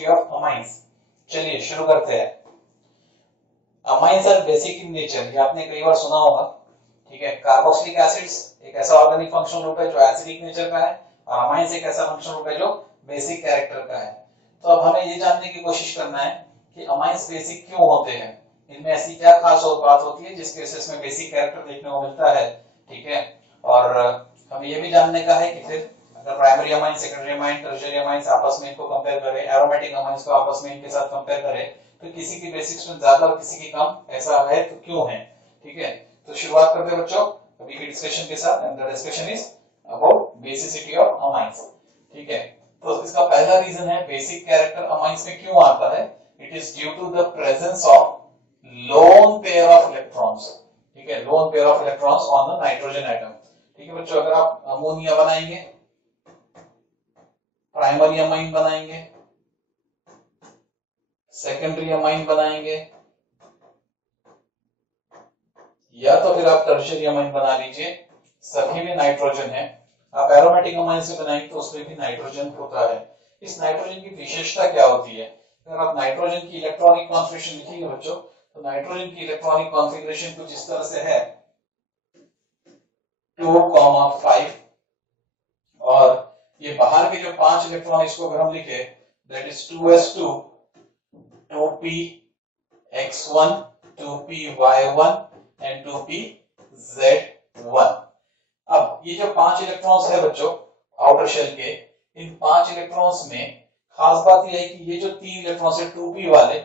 Basicity of amines. चलिए शुरू करते हैं। Amines are basic in nature, ये आपने कई बार सुना होगा। ठीक है, कार्बोक्सिलिक एसिड्स एक ऐसा ऑर्गेनिक फंक्शनल ग्रुप है जो एसिडिक नेचर का है, और अमाइंस एक ऐसा फंक्शनल ग्रुप है जो बेसिक कैरेक्टर का है। तो अब हमें ये जानने की कोशिश करना है कि अमाइंस बेसिक क्यों होते हैं, इनमें ऐसी क्या खास और बात होती है जिसके वजह से इसमें बेसिक कैरेक्टर देखने को मिलता है। ठीक है, और हमें ये भी जानने का है कि फिर अगर primary amine, secondary amine, tertiary amines आपस में इनको कंपेयर करें, एरोमेटिक अमाइंस को आपस में इनके साथ कंपेयर करें, तो किसी की बेसिक स्ट्रेंथ ज्यादा और किसी की कम, ऐसा है तो क्यों है। ठीक है, तो शुरुआत करते हैं बच्चों अभी की डिस्कशन के साथ, and the discussion is about basicity of amines. ठीक है, तो इसका पहला रीजन है बेसिक कैरेक्टर अमाइंस में क्यों आता है। It is due to the presence of lone pair of electrons. ठीक है, lone pair of electrons on the nitrogen atom. ठीक है बच्चों, अगर आप अमोनिया बनाएंगे, प्राइमरी अमाइन बनाएंगे, सेकेंडरी अमाइन बनाएंगे, या तो फिर आप टर्शियरी अमाइन बना लीजिए, सभी में नाइट्रोजन है। आप एरोमेटिक अमाइन से बनाएंगे तो उसमें भी नाइट्रोजन होता है। इस नाइट्रोजन की विशेषता क्या होती है। अगर आप नाइट्रोजन की इलेक्ट्रॉनिक कॉन्फ़िगरेशन लिखिएगा बच्चों, तो नाइट्रोजन की इलेक्ट्रॉनिक कॉन्फ़िगरेशन कुछ इस तरह से है 2,5, और ये बाहर के जो 5 इलेक्ट्रॉन इसको अगर हम लिखे, that is 2s2, 2p(x1), 2p(y1) and 2p(z1). अब ये जो 5 इलेक्ट्रॉन्स है बच्चों आउटर शेल के, इन 5 इलेक्ट्रॉन्स में खास बात यह है कि ये जो 3 इलेक्ट्रॉन्स है 2p वाले,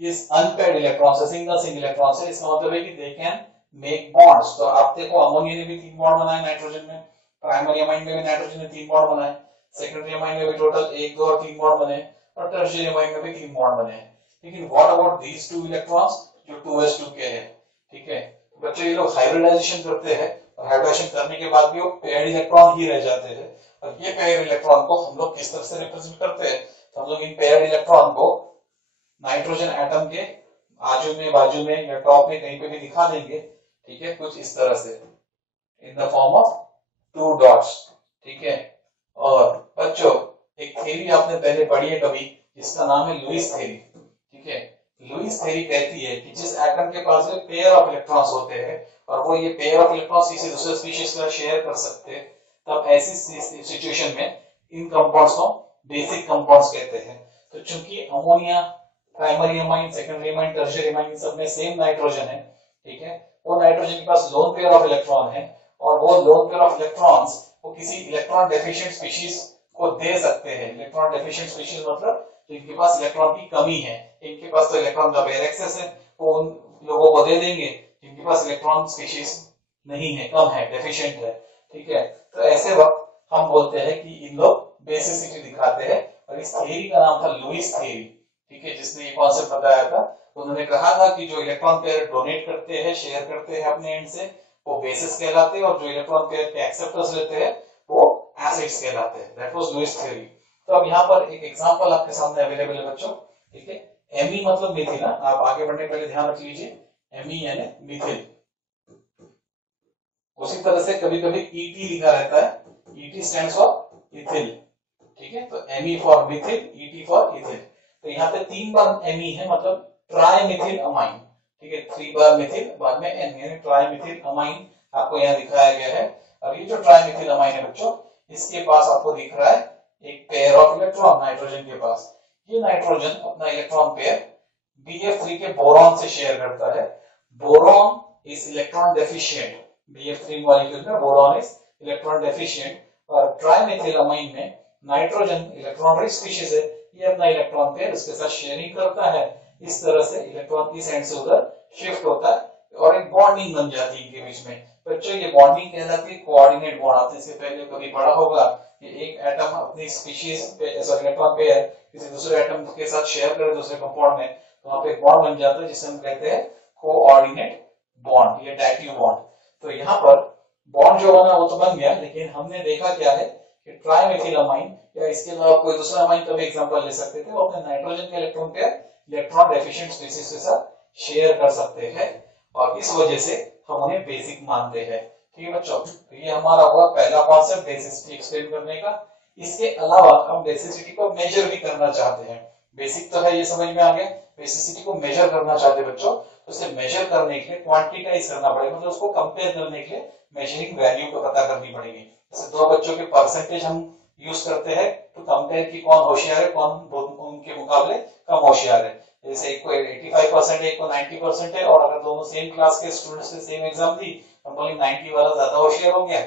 ये अनपेयर्ड इलेक्ट्रॉन्स है, सिंगल इलेक्ट्रॉन्स है। इसका मतलब है कि दे कैन मेक बॉन्ड्स। तो आप देखो अमोनिया ने भी 3 बॉन्ड बनाए नाइट्रोजन में, प्राइमरी अमाइन में भी नाइट्रोजन ने 3 बॉन्ड बनाए, सेकेंडरी अमाइन में भी टोटल 1, 2 और 3 बॉन्ड बने, और टर्शियरी अमाइन में भी 3 बॉन्ड बने। लेकिन व्हाट अबाउट दीस 2 इलेक्ट्रॉन्स जो 2s2 के हैं। ठीक है बच्चों, ये लोग हाइब्रिडाइजेशन करते हैं, और हाइब्रिडाइजेशन करने के बाद भी वो पेयर्ड इलेक्ट्रॉन ही रह जाते हैं। और ये पेयर्ड इलेक्ट्रॉन को हम लोग किस तरह से रिप्रेजेंट करते हैं, तो हम लोग इन पेयर्ड इलेक्ट्रॉन को नाइट्रोजन एटम के आजू में, बाजू में या टॉप में कहीं पे भी दिखा देंगे। ठीक है, कुछ इस तरह से in the form of 2 dots. ठीक है, और बच्चों एक थ्योरी आपने पहले पढ़ी है कभी, जिसका नाम है लुईस थ्योरी। ठीक है, लुईस थ्योरी कहती है कि जिस एटम के पास पेयर ऑफ इलेक्ट्रॉन्स होते हैं और वो ये पेयर ऑफ इलेक्ट्रॉन्स किसी दूसरे स्पीशीज का शेयर कर सकते हैं, तब ऐसी सिचुएशन में इन कंपाउंड्स को बेसिक कंपाउंड्स कहते हैं। तो चूंकि ammonia, primary amine, secondary amine, tertiary amine सब में सेम नाइट्रोजन है। ठीक है, वो नाइट्रोजन के पास लोन पेयर ऑफ इलेक्ट्रॉन है, और वो लोन पेयर ऑफ इलेक्ट्रॉन्स वो किसी इलेक्ट्रॉन डेफिशिएंट स्पीशीज को दे सकते हैं। इलेक्ट्रॉन डेफिशिएंट स्पीशीज मतलब जिनके पास इलेक्ट्रॉन की कमी है, इनके पास तो इलेक्ट्रॉन का पेयर एक्सेस है, वो उन लोगों को दे देंगे जिनके पास इलेक्ट्रॉन स्पीशीज नहीं है, कम है, डेफिशिएंट है। ठीक है, तो ऐसे वक्त हम बोलते हैं कि इन लोग बेसिसिटी दिखाते हैं, और इस थ्योरी का नाम था लुईस थ्योरी। ठीक है, जिसने ये कॉन्सेप्ट बताया था। उन्होंने कहा था कि जो इलेक्ट्रॉन पेयर डोनेट करते हैं, शेयर करते हैं अपने एंड से, वो बेसिस कहलाते हैं, और जो इलेक्ट्रॉन पेयर के एक्सेप्टर्स रहते हैं वो एसिड्स कहलाते हैं। That was Lewis theory. तो अब यहाँ पर एक एग्जांपल आपके सामने अवेलेबल है बच्चों। ठीक है, एमी मतलब मिथिल। आप आगे बढ़ने के पहले ध्यान रख लीजिए, एमी यानी मिथिल। उसी तरह से कभी कभी ईटी लिखा रहता है, ईटी स्टैंड्स फॉर इथिल। ठीक है, तो M E for methyl, E T for ethyl. तो यहाँ पे 3 बार एमी है, मतलब ट्राइमिथिल अमाइन। ठीक है, 3 बार मिथिल, बाद में एन, यानी ट्राइमिथिल अमाइन आपको यहाँ दिखाया गया है। और ये जो ट्राइमिथिल अमाइन है बच्चों, इसके पास आपको दिख रहा है एक पेयर ऑफ इलेक्ट्रॉन नाइट्रोजन के पास। ये नाइट्रोजन अपना इलेक्ट्रॉन पेयर BF3 के बोरॉन से शेयर करता है। Boron is electron deficient, BF3 molecule में बोरॉन इज इलेक्ट्रॉन डेफिशिएंट, और ट्राइमिथिल अमाइन में नाइट्रोजन इलेक्ट्रॉन रिच स्पीशीज है, ये अपना इलेक्ट्रॉन पेयर इसके साथ शेयरिंग करता है। इस तरह से इलेक्ट्रॉन इस एंड से उधर शिफ्ट होता है, और एक बॉन्डिंग बन जाती है इनके बीच में। बच्चों ये बॉन्डिंग कहलाती है कोऑर्डिनेट बॉन्ड। आपने इससे पहले कभी पढ़ा होगा कि एक एटम अपनी स्पीशीज सॉरी इलेक्ट्रॉन पेयर किसी दूसरे एटम के साथ शेयर करे दूसरे कंपाउंड में, तो वहां पे एक बॉन्ड बन जाता है जिसे हम कहते हैं कोऑर्डिनेट बॉन्ड या डायटिव बॉन्ड। तो यहाँ पर बॉन्ड जो बना वो तो बन गया, लेकिन हमने देखा क्या है कि ट्राइमिथिल अमाइन या इसके अलावा कोई दूसरा अमाइन का भी एग्जांपल ले सकते थे, वो अपने नाइट्रोजन के electron pair electron deficient species के साथ शेयर कर सकते हैं, और इस वजह से हम उन्हें बेसिक मानते हैं। ठीक है बच्चों, तो ये हमारा हुआ पहला कॉन्सेप्ट बेसिसिटी एक्सप्लेन करने का। इसके अलावा हम बेसिसिटी को मेजर भी करना चाहते हैं। बेसिक तो है, ये समझ में आ गया। बेसिसिटी को मेजर करना चाहते हैं बच्चों, तो उसे मेजर करने के लिए क्वांटिटाइज करना पड़ेगा, मतलब उसको कंपेयर करने के लिए मेजरिंग वैल्यू को पता करनी पड़ेगी। जैसे दो बच्चों के परसेंटेज हम यूज करते हैं तो कंपेयर की कौन होशियार है, कौन उनके मुकाबले कम होशियार है। जैसे एक को 85% है, एक को 90% है, और अगर दोनों सेम क्लास के स्टूडेंट्स ने सेम एग्जाम दी, हम बोलेंगे 90 वाला ज्यादा होशियार हो गया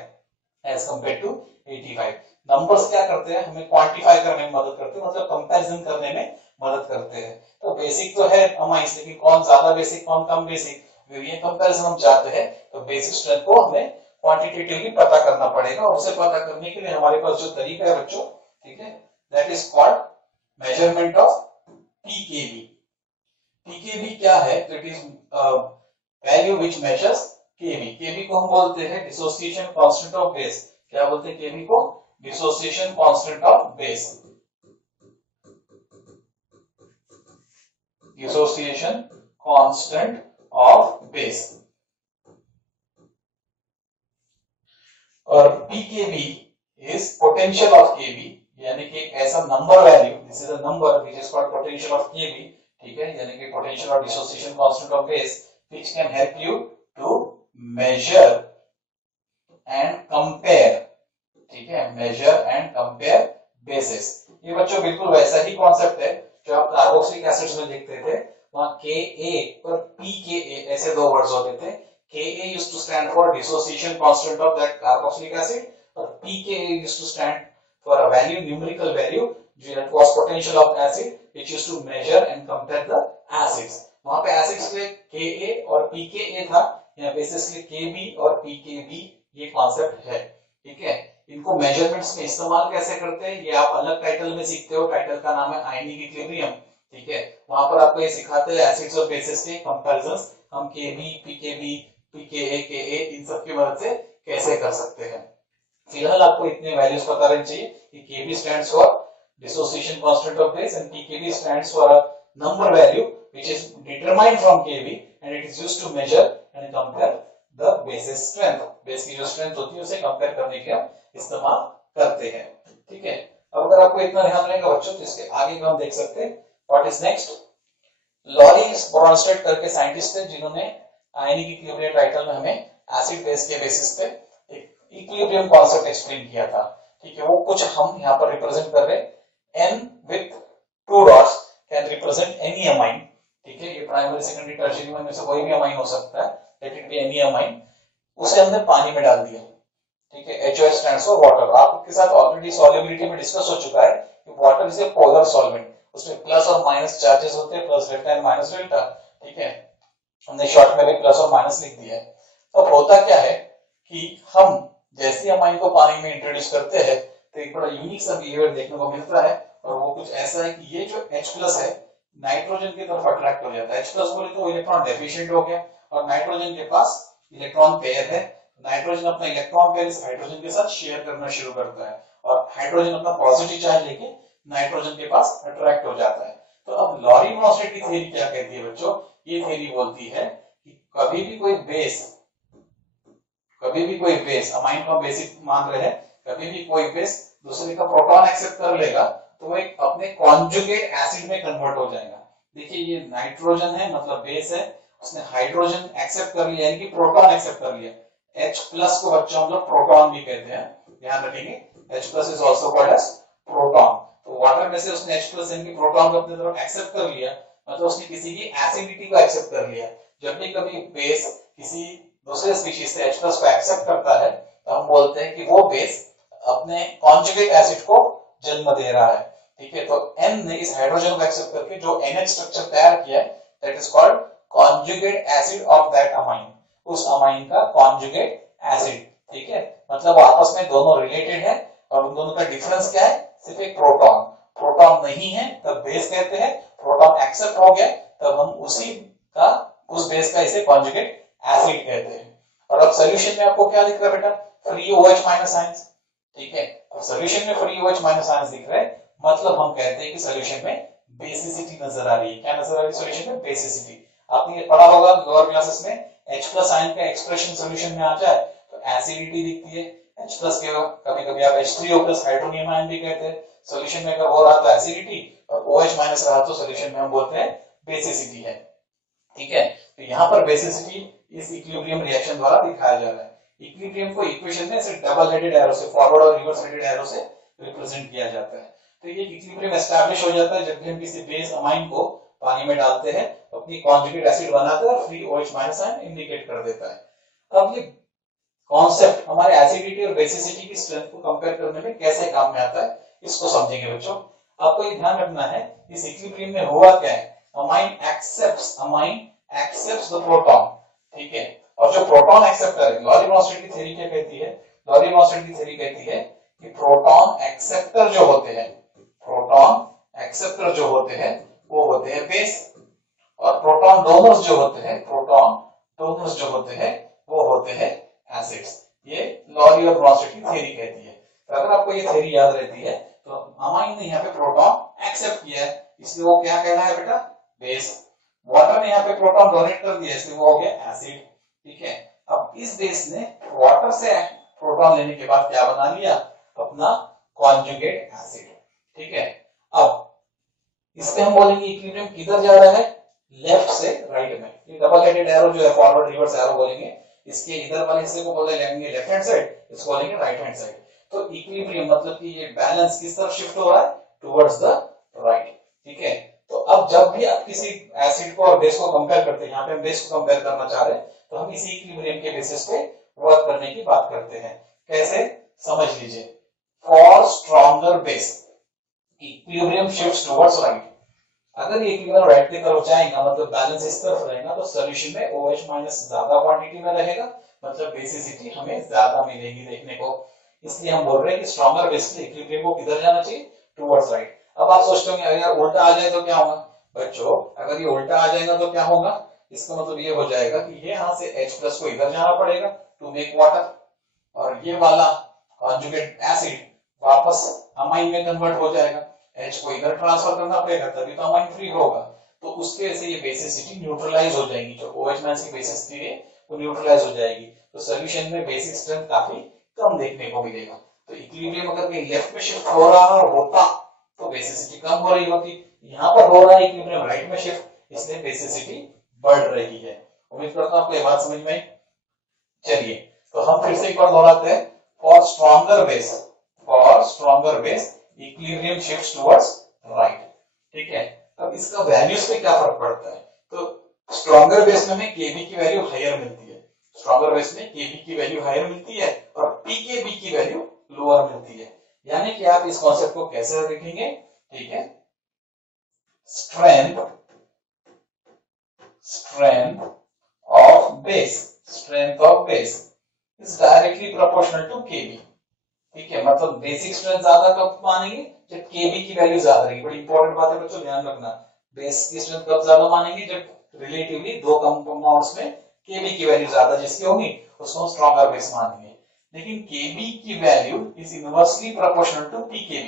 एज कम्पेयर टू 85। नंबर्स क्या करते हैं, हमें क्वांटिफाई करने में मदद करते हैं, मतलब कंपैरिजन करने में मदद करते हैं। तो बेसिक तो है अमाइंस, लेकिन कौन ज्यादा बेसिक कौन कम बेसिक, ये कंपैरिजन हम चाहते हैं। तो बेसिक स्ट्रेंथ को हमें क्वांटिटेटिवली पता करना पड़ेगा, और उसे पता करने के लिए हमारे पास जो तरीका है बच्चों, ठीक है, that is called measurement of PKV. PKV क्या है, तो it is value which measures KV. KV को हम बोलते हैं डिसोसिएशन कांस्टेंट ऑफ बेस। क्या बोलते हैं केवी को? Dissociation constant of base. Dissociation constant of base. और PKV is potential of KV, यानी कि ऐसा number value, this is a number which is called potential of KV, ठीक है, यानी कि potential of dissociation constant of base which can help you to measure and compare, ठीक है, major and compare basis. ये बच्चों बिल्कुल वैसा ही कॉन्सेप्ट है जो आप कार्बोक्सिलिक एसिड्स में देखते थे। वहां Ka और pKa ऐसे दो वर्ड्स होते थे। Ka used to stand for dissociation constant of that carboxylic acid, और pKa used to stand for a value, numerical value, that was potential of acid, which used to measure and compare the acids. वहां पे acids के Ka और pKa था, यहाँ basis के Kb और pKb, ये कॉन्सेप्ट है, ठीक है। इनको मेजरमेंट्स में इस्तेमाल कैसे करते हैं, ये आप अलग टाइटल में सीखते हो। टाइटल का नाम है आयनिक इक्विलिब्रियम, ठीक है। वहां पर आपको ये सिखाते हैं एसिड्स और बेसिस के कंपैरिजंस, हम Kb, pKb, pKa, Ka इन सब की मदद से कैसे कर सकते हैं। फिलहाल आपको इतने वैल्यूज पता रहने चाहिए कि Kb stands for dissociation constant of base and pKb stands for a number value which is determined from Kb and it is used to measure and compare the bases strength. Base की जो strength होती है उसे compare करने के हम इस्तेमाल करते हैं, ठीक है। अब अगर आपको इतना ध्यान रहेगा बच्चों, तो इसके आगे का हम देख सकते हैं। What is next? लॉरेंस ब्रॉनस्टेड करके साइंटिस्ट है जिन्होंने आयनिक इक्विलिब्रियम टाइटल में हमें एसिड बेस के बेसिस पे एक इक्विलिब्रियम कॉन्सेप्ट एक्सप्लेन किया था, ठीक है। वो कुछ हम यहाँ पर रिप्रेजेंट कर रहे हैं। N with two dots can represent any amine, ठीक है। ये प्राइमरी सेकेंडरी टर्शियरी में से कोई भी अमाइन हो सकता है, let it be any amine. उसे हमने पानी में डाल दिया, ठीक है। HOH stands for water. आपके साथ ऑलरेडी सॉल्युबिलिटी में डिस्कस हो चुका है कि water is a polar solvent, उसमें प्लस और माइनस चार्जेस होते हैं, plus delta and minus delta, ठीक है। हमने शॉर्ट में भी प्लस और माइनस लिख दिया है। तो होता क्या है कि हम जैसे अमाइन को पानी में इंट्रोड्यूस करते हैं तो एक बड़ा यूनिक सा बिहेवियर देखने को मिलता है, और वो कुछ ऐसा है कि ये जो H+ है नाइट्रोजन की तरफ अट्रैक्ट हो जाता है। H+ बोले तो इलेक्ट्रॉन डेफिशिएंट हो गया, और नाइट्रोजन के पास इलेक्ट्रॉन पेयर है। नाइट्रोजन अपना इलेक्ट्रॉन पेयर इस हाइड्रोजन के साथ शेयर करना शुरू करता है, और हाइड्रोजन अपना पॉजिटिव चार्ज लेके नाइट्रोजन के पास अट्रैक्ट हो जाता है। तो अब लॉरी ब्रॉनस्टेड की थ्योरी क्या कहती है बच्चों? ये थ्योरी बोलती है कि कभी भी कोई बेस अमाइन को बेसिक मान रहे हैं, कभी भी कोई बेस दूसरे का प्रोटॉन एक्सेप्ट कर लेगा तो वो एक अपने कॉन्जुगेट एसिड में कन्वर्ट हो जाएगा। देखिए ये नाइट्रोजन है, मतलब बेस है, उसने हाइड्रोजन एक्सेप्ट कर लिया, यानी कि प्रोटॉन एक्सेप्ट कर लिया। H+ को बच्चों हम लोग प्रोटॉन भी कहते हैं, ध्यान रखेंगे। H+ is also called as proton. तो वाटर में से उसने H+ यानी कि प्रोटॉन को अपनी तरफ एक्सेप्ट कर लिया, मतलब उसने किसी की एसिडिटी को एक्सेप्ट कर लिया। जब भी कभी बेस किसी दूसरे स्पीशीज से H+ को एक्सेप्ट करता है तो हम बोलते हैं कि वो बेस अपने कॉन्जुगेट एसिड को जन्म दे रहा है, ठीक है। तो N ने इस हाइड्रोजन को एक्सेप्ट करके जो NH स्ट्रक्चर तैयार किया है, that is called conjugate acid of that amine, उस अमाइन का कॉन्जुगेट एसिड, ठीक है। मतलब आपस में दोनों रिलेटेड है, और उन दोनों का डिफरेंस क्या है? सिर्फ एक प्रोटॉन नहीं है तब बेस कहते हैं, प्रोटॉन एक्सेप्ट हो गया तब हम उस बेस का इसे कॉन्जुगेट एसिड कहते हैं। और अब सॉल्यूशन में आपको क्या दिख रहा है बेटा? फ्री OH माइनस आयंस, ठीक है। अब सॉल्यूशन में फ्री OH माइनस आयंस दिख रहे हैं, मतलब हम कहते हैं कि सॉल्यूशन में बेसिसिटी नजर आ रही है। क्या नजर आ रही है सॉल्यूशन में? बेसिसिटी। आपने ये पढ़ा होगा लोअर क्लासेस में, H+ आयन का एक्सप्रेशन सॉल्यूशन में आ जाए तो एसिडिटी दिखती है, H प्लस के कभी कभी आप H3O प्लस हाइड्रोनियम आयन भी कहते हैं। सोल्यूशन में अगर हो रहा तो एसिडिटी और OH माइनस रहा तो सोल्यूशन में हम बोलते हैं बेसिसिटी है। ठीक है, तो यहाँ पर बेसिसिटी इस इक्विलिब्रियम रिएक्शन द्वारा दिखाया जा रहा है। इक्विलिब्रियम को इक्वेशन में सिर्फ डबल हेडेड एरो से, फॉरवर्ड और रिवर्स हेडेड एरो से रिप्रेजेंट किया जाता है। तो ये इक्विलिब्रियम एस्टैब्लिश हो जाता है जब भी हम किसी बेस अमाइन को पानी में डालते हैं, अपनी कॉन्जुगेट एसिड बनाता है और free OH minus ion indicate कर देता है। अब ये कॉन्सेप्ट हमारे एसिडिटी और बेसिसिटी की स्ट्रेंथ को कंपेयर करने में कैसे काम में आता है, इसको समझेंगे बच्चों। आपको ये ध्यान रखना है इस इक्विलिब्रियम में हुआ क्या है, अमाइन एक्सेप्ट्स द प्रोटॉन। ठीक है, और जो प्रोटॉन एक्सेप्टर है, लॉरी-ब्रॉन्स्टेड की थ्योरी क्या कहती है, लॉरी-ब्रॉन्स्टेड की थ्योरी कहती है कि प्रोटॉन एक्सेप्टर जो होते हैं, प्रोटॉन एक्सेप्टर जो होते हैं वो होते हैं बेस, और प्रोटॉन डोनर्स जो होते हैं, प्रोटॉन डोनर्स जो होते हैं वो होते हैं एसिड्स। ये लॉरी और ब्रॉन्स्टेड की थ्योरी कहती है। तो अगर आपको ये थ्योरी याद रहती है तो अमाइन ने यहाँ पे प्रोटॉन एक्सेप्ट किया है, इसलिए वो क्या कहना है बेटा, बेस। वाटर ने यहाँ पे प्रोटॉन डोनेट कर दिया, इसलिए वो हो गया एसिड। ठीक है, अब इस बेस ने वाटर से प्रोटॉन लेने के बाद क्या बना लिया, अपना कॉन्जुगेट एसिड। ठीक है, अब इसमें हम बोलेंगे इक्विलिब्रियम किधर जा रहा है, लेफ्ट से राइट में। ये डबल हेडेड एरो जो है, फॉरवर्ड रिवर्स एरो बोलेंगे, इसके इधर वाले हिस्से को बोलेंगे लेफ्ट हैंड साइड, इसको बोलेंगे राइट हैंड साइड। तो इक्विलिब्रियम मतलब कि ये बैलेंस किस तरफ शिफ्ट हो रहा है, टुवर्ड्स द राइट। ठीक है, तो अब जब भी आप किसी एसिड को और बेस को कंपेयर करते हैं, यहाँ पे हम बेस को कंपेयर करना चाह रहे हैं, तो हम इसी इक्विलिब्रियम के बेसिस पे वर्क करने की बात करते हैं। कैसे, समझ लीजिए। For stronger base equilibrium shifts towards right. अगर ये इक्विलिब्रियम राइट की तरफ जाएगा, मतलब बैलेंस इस तरफ रहेगा, तो सॉल्यूशन में OH माइनस ज्यादा क्वांटिटी में रहेगा, मतलब बेसिसिटी हमें ज्यादा मिलेगी देखने को। इसलिए हम बोल रहे हैं कि स्ट्रॉन्गर बेस के इक्विलिब्रियम को किधर जाना चाहिए, टुवर्ड्स राइट। अब आप सोचते होंगे अगर उल्टा आ जाए तो क्या होगा, बच्चों अगर ये उल्टा आ जाएगा तो क्या होगा, इसका मतलब ये हो जाएगा कि ये यहां से H प्लस को इधर जाना पड़ेगा टू मेक वाटर, और ये वाला कॉन्जुगेट एसिड वापस अमाइन में कन्वर्ट हो जाएगा, H को इधर ट्रांसफर करना पड़ेगा, तभी तो अमाइन फ्री होगा। तो उसके वजह से ये बेसिसिटी न्यूट्रलाइज हो जाएगी, जो OH माइनस की बेसिसिटी है वो न्यूट्रलाइज हो जाएगी। तो सॉल्यूशन में बेसिक स्ट्रेंथ काफी कम देखने को मिलेगा। तो इक्विलिब्रियम अगर कहीं लेफ्ट में शिफ्ट हो रहा होता तो बेसिसिटी कम हो रही होती, यहाँ पर हो रहा है इक्विलिब्रियम राइट में शिफ्ट, इसलिए बेसिसिटी बढ़ रही है। उम्मीद करता हूं आपको ये बात समझ में। चलिए तो हम फिर से एक बार दोहराते हैं, for stronger base equilibrium shifts towards right. ठीक है, अब इसका वैल्यूज पे क्या फर्क पड़ता है, तो स्ट्रॉन्गर बेस में हमें Kb की वैल्यू हायर मिलती है, स्ट्रॉन्गर बेस में Kb की वैल्यू हायर मिलती है और Pkb की वैल्यू लोअर मिलती है। यानी कि आप इस कॉन्सेप्ट को कैसे लिखेंगे, ठीक है, strength of base is directly proportional to Kb। ठीक है, मतलब बेसिक स्ट्रेंथ ज्यादा कब मानेंगे, जब Kb की वैल्यू ज्यादा रहेगी। बड़ी इंपॉर्टेंट बात है बच्चों, ध्यान रखना। बेस की स्ट्रेंथ कब ज्यादा मानेंगे, जब रिलेटिवली दो कंपाउंड्स में Kb की वैल्यू ज्यादा जिसकी होगी उसको हम स्ट्रॉन्गर बेस मानेंगे। लेकिन Kb की value is inversely proportional to Pkb।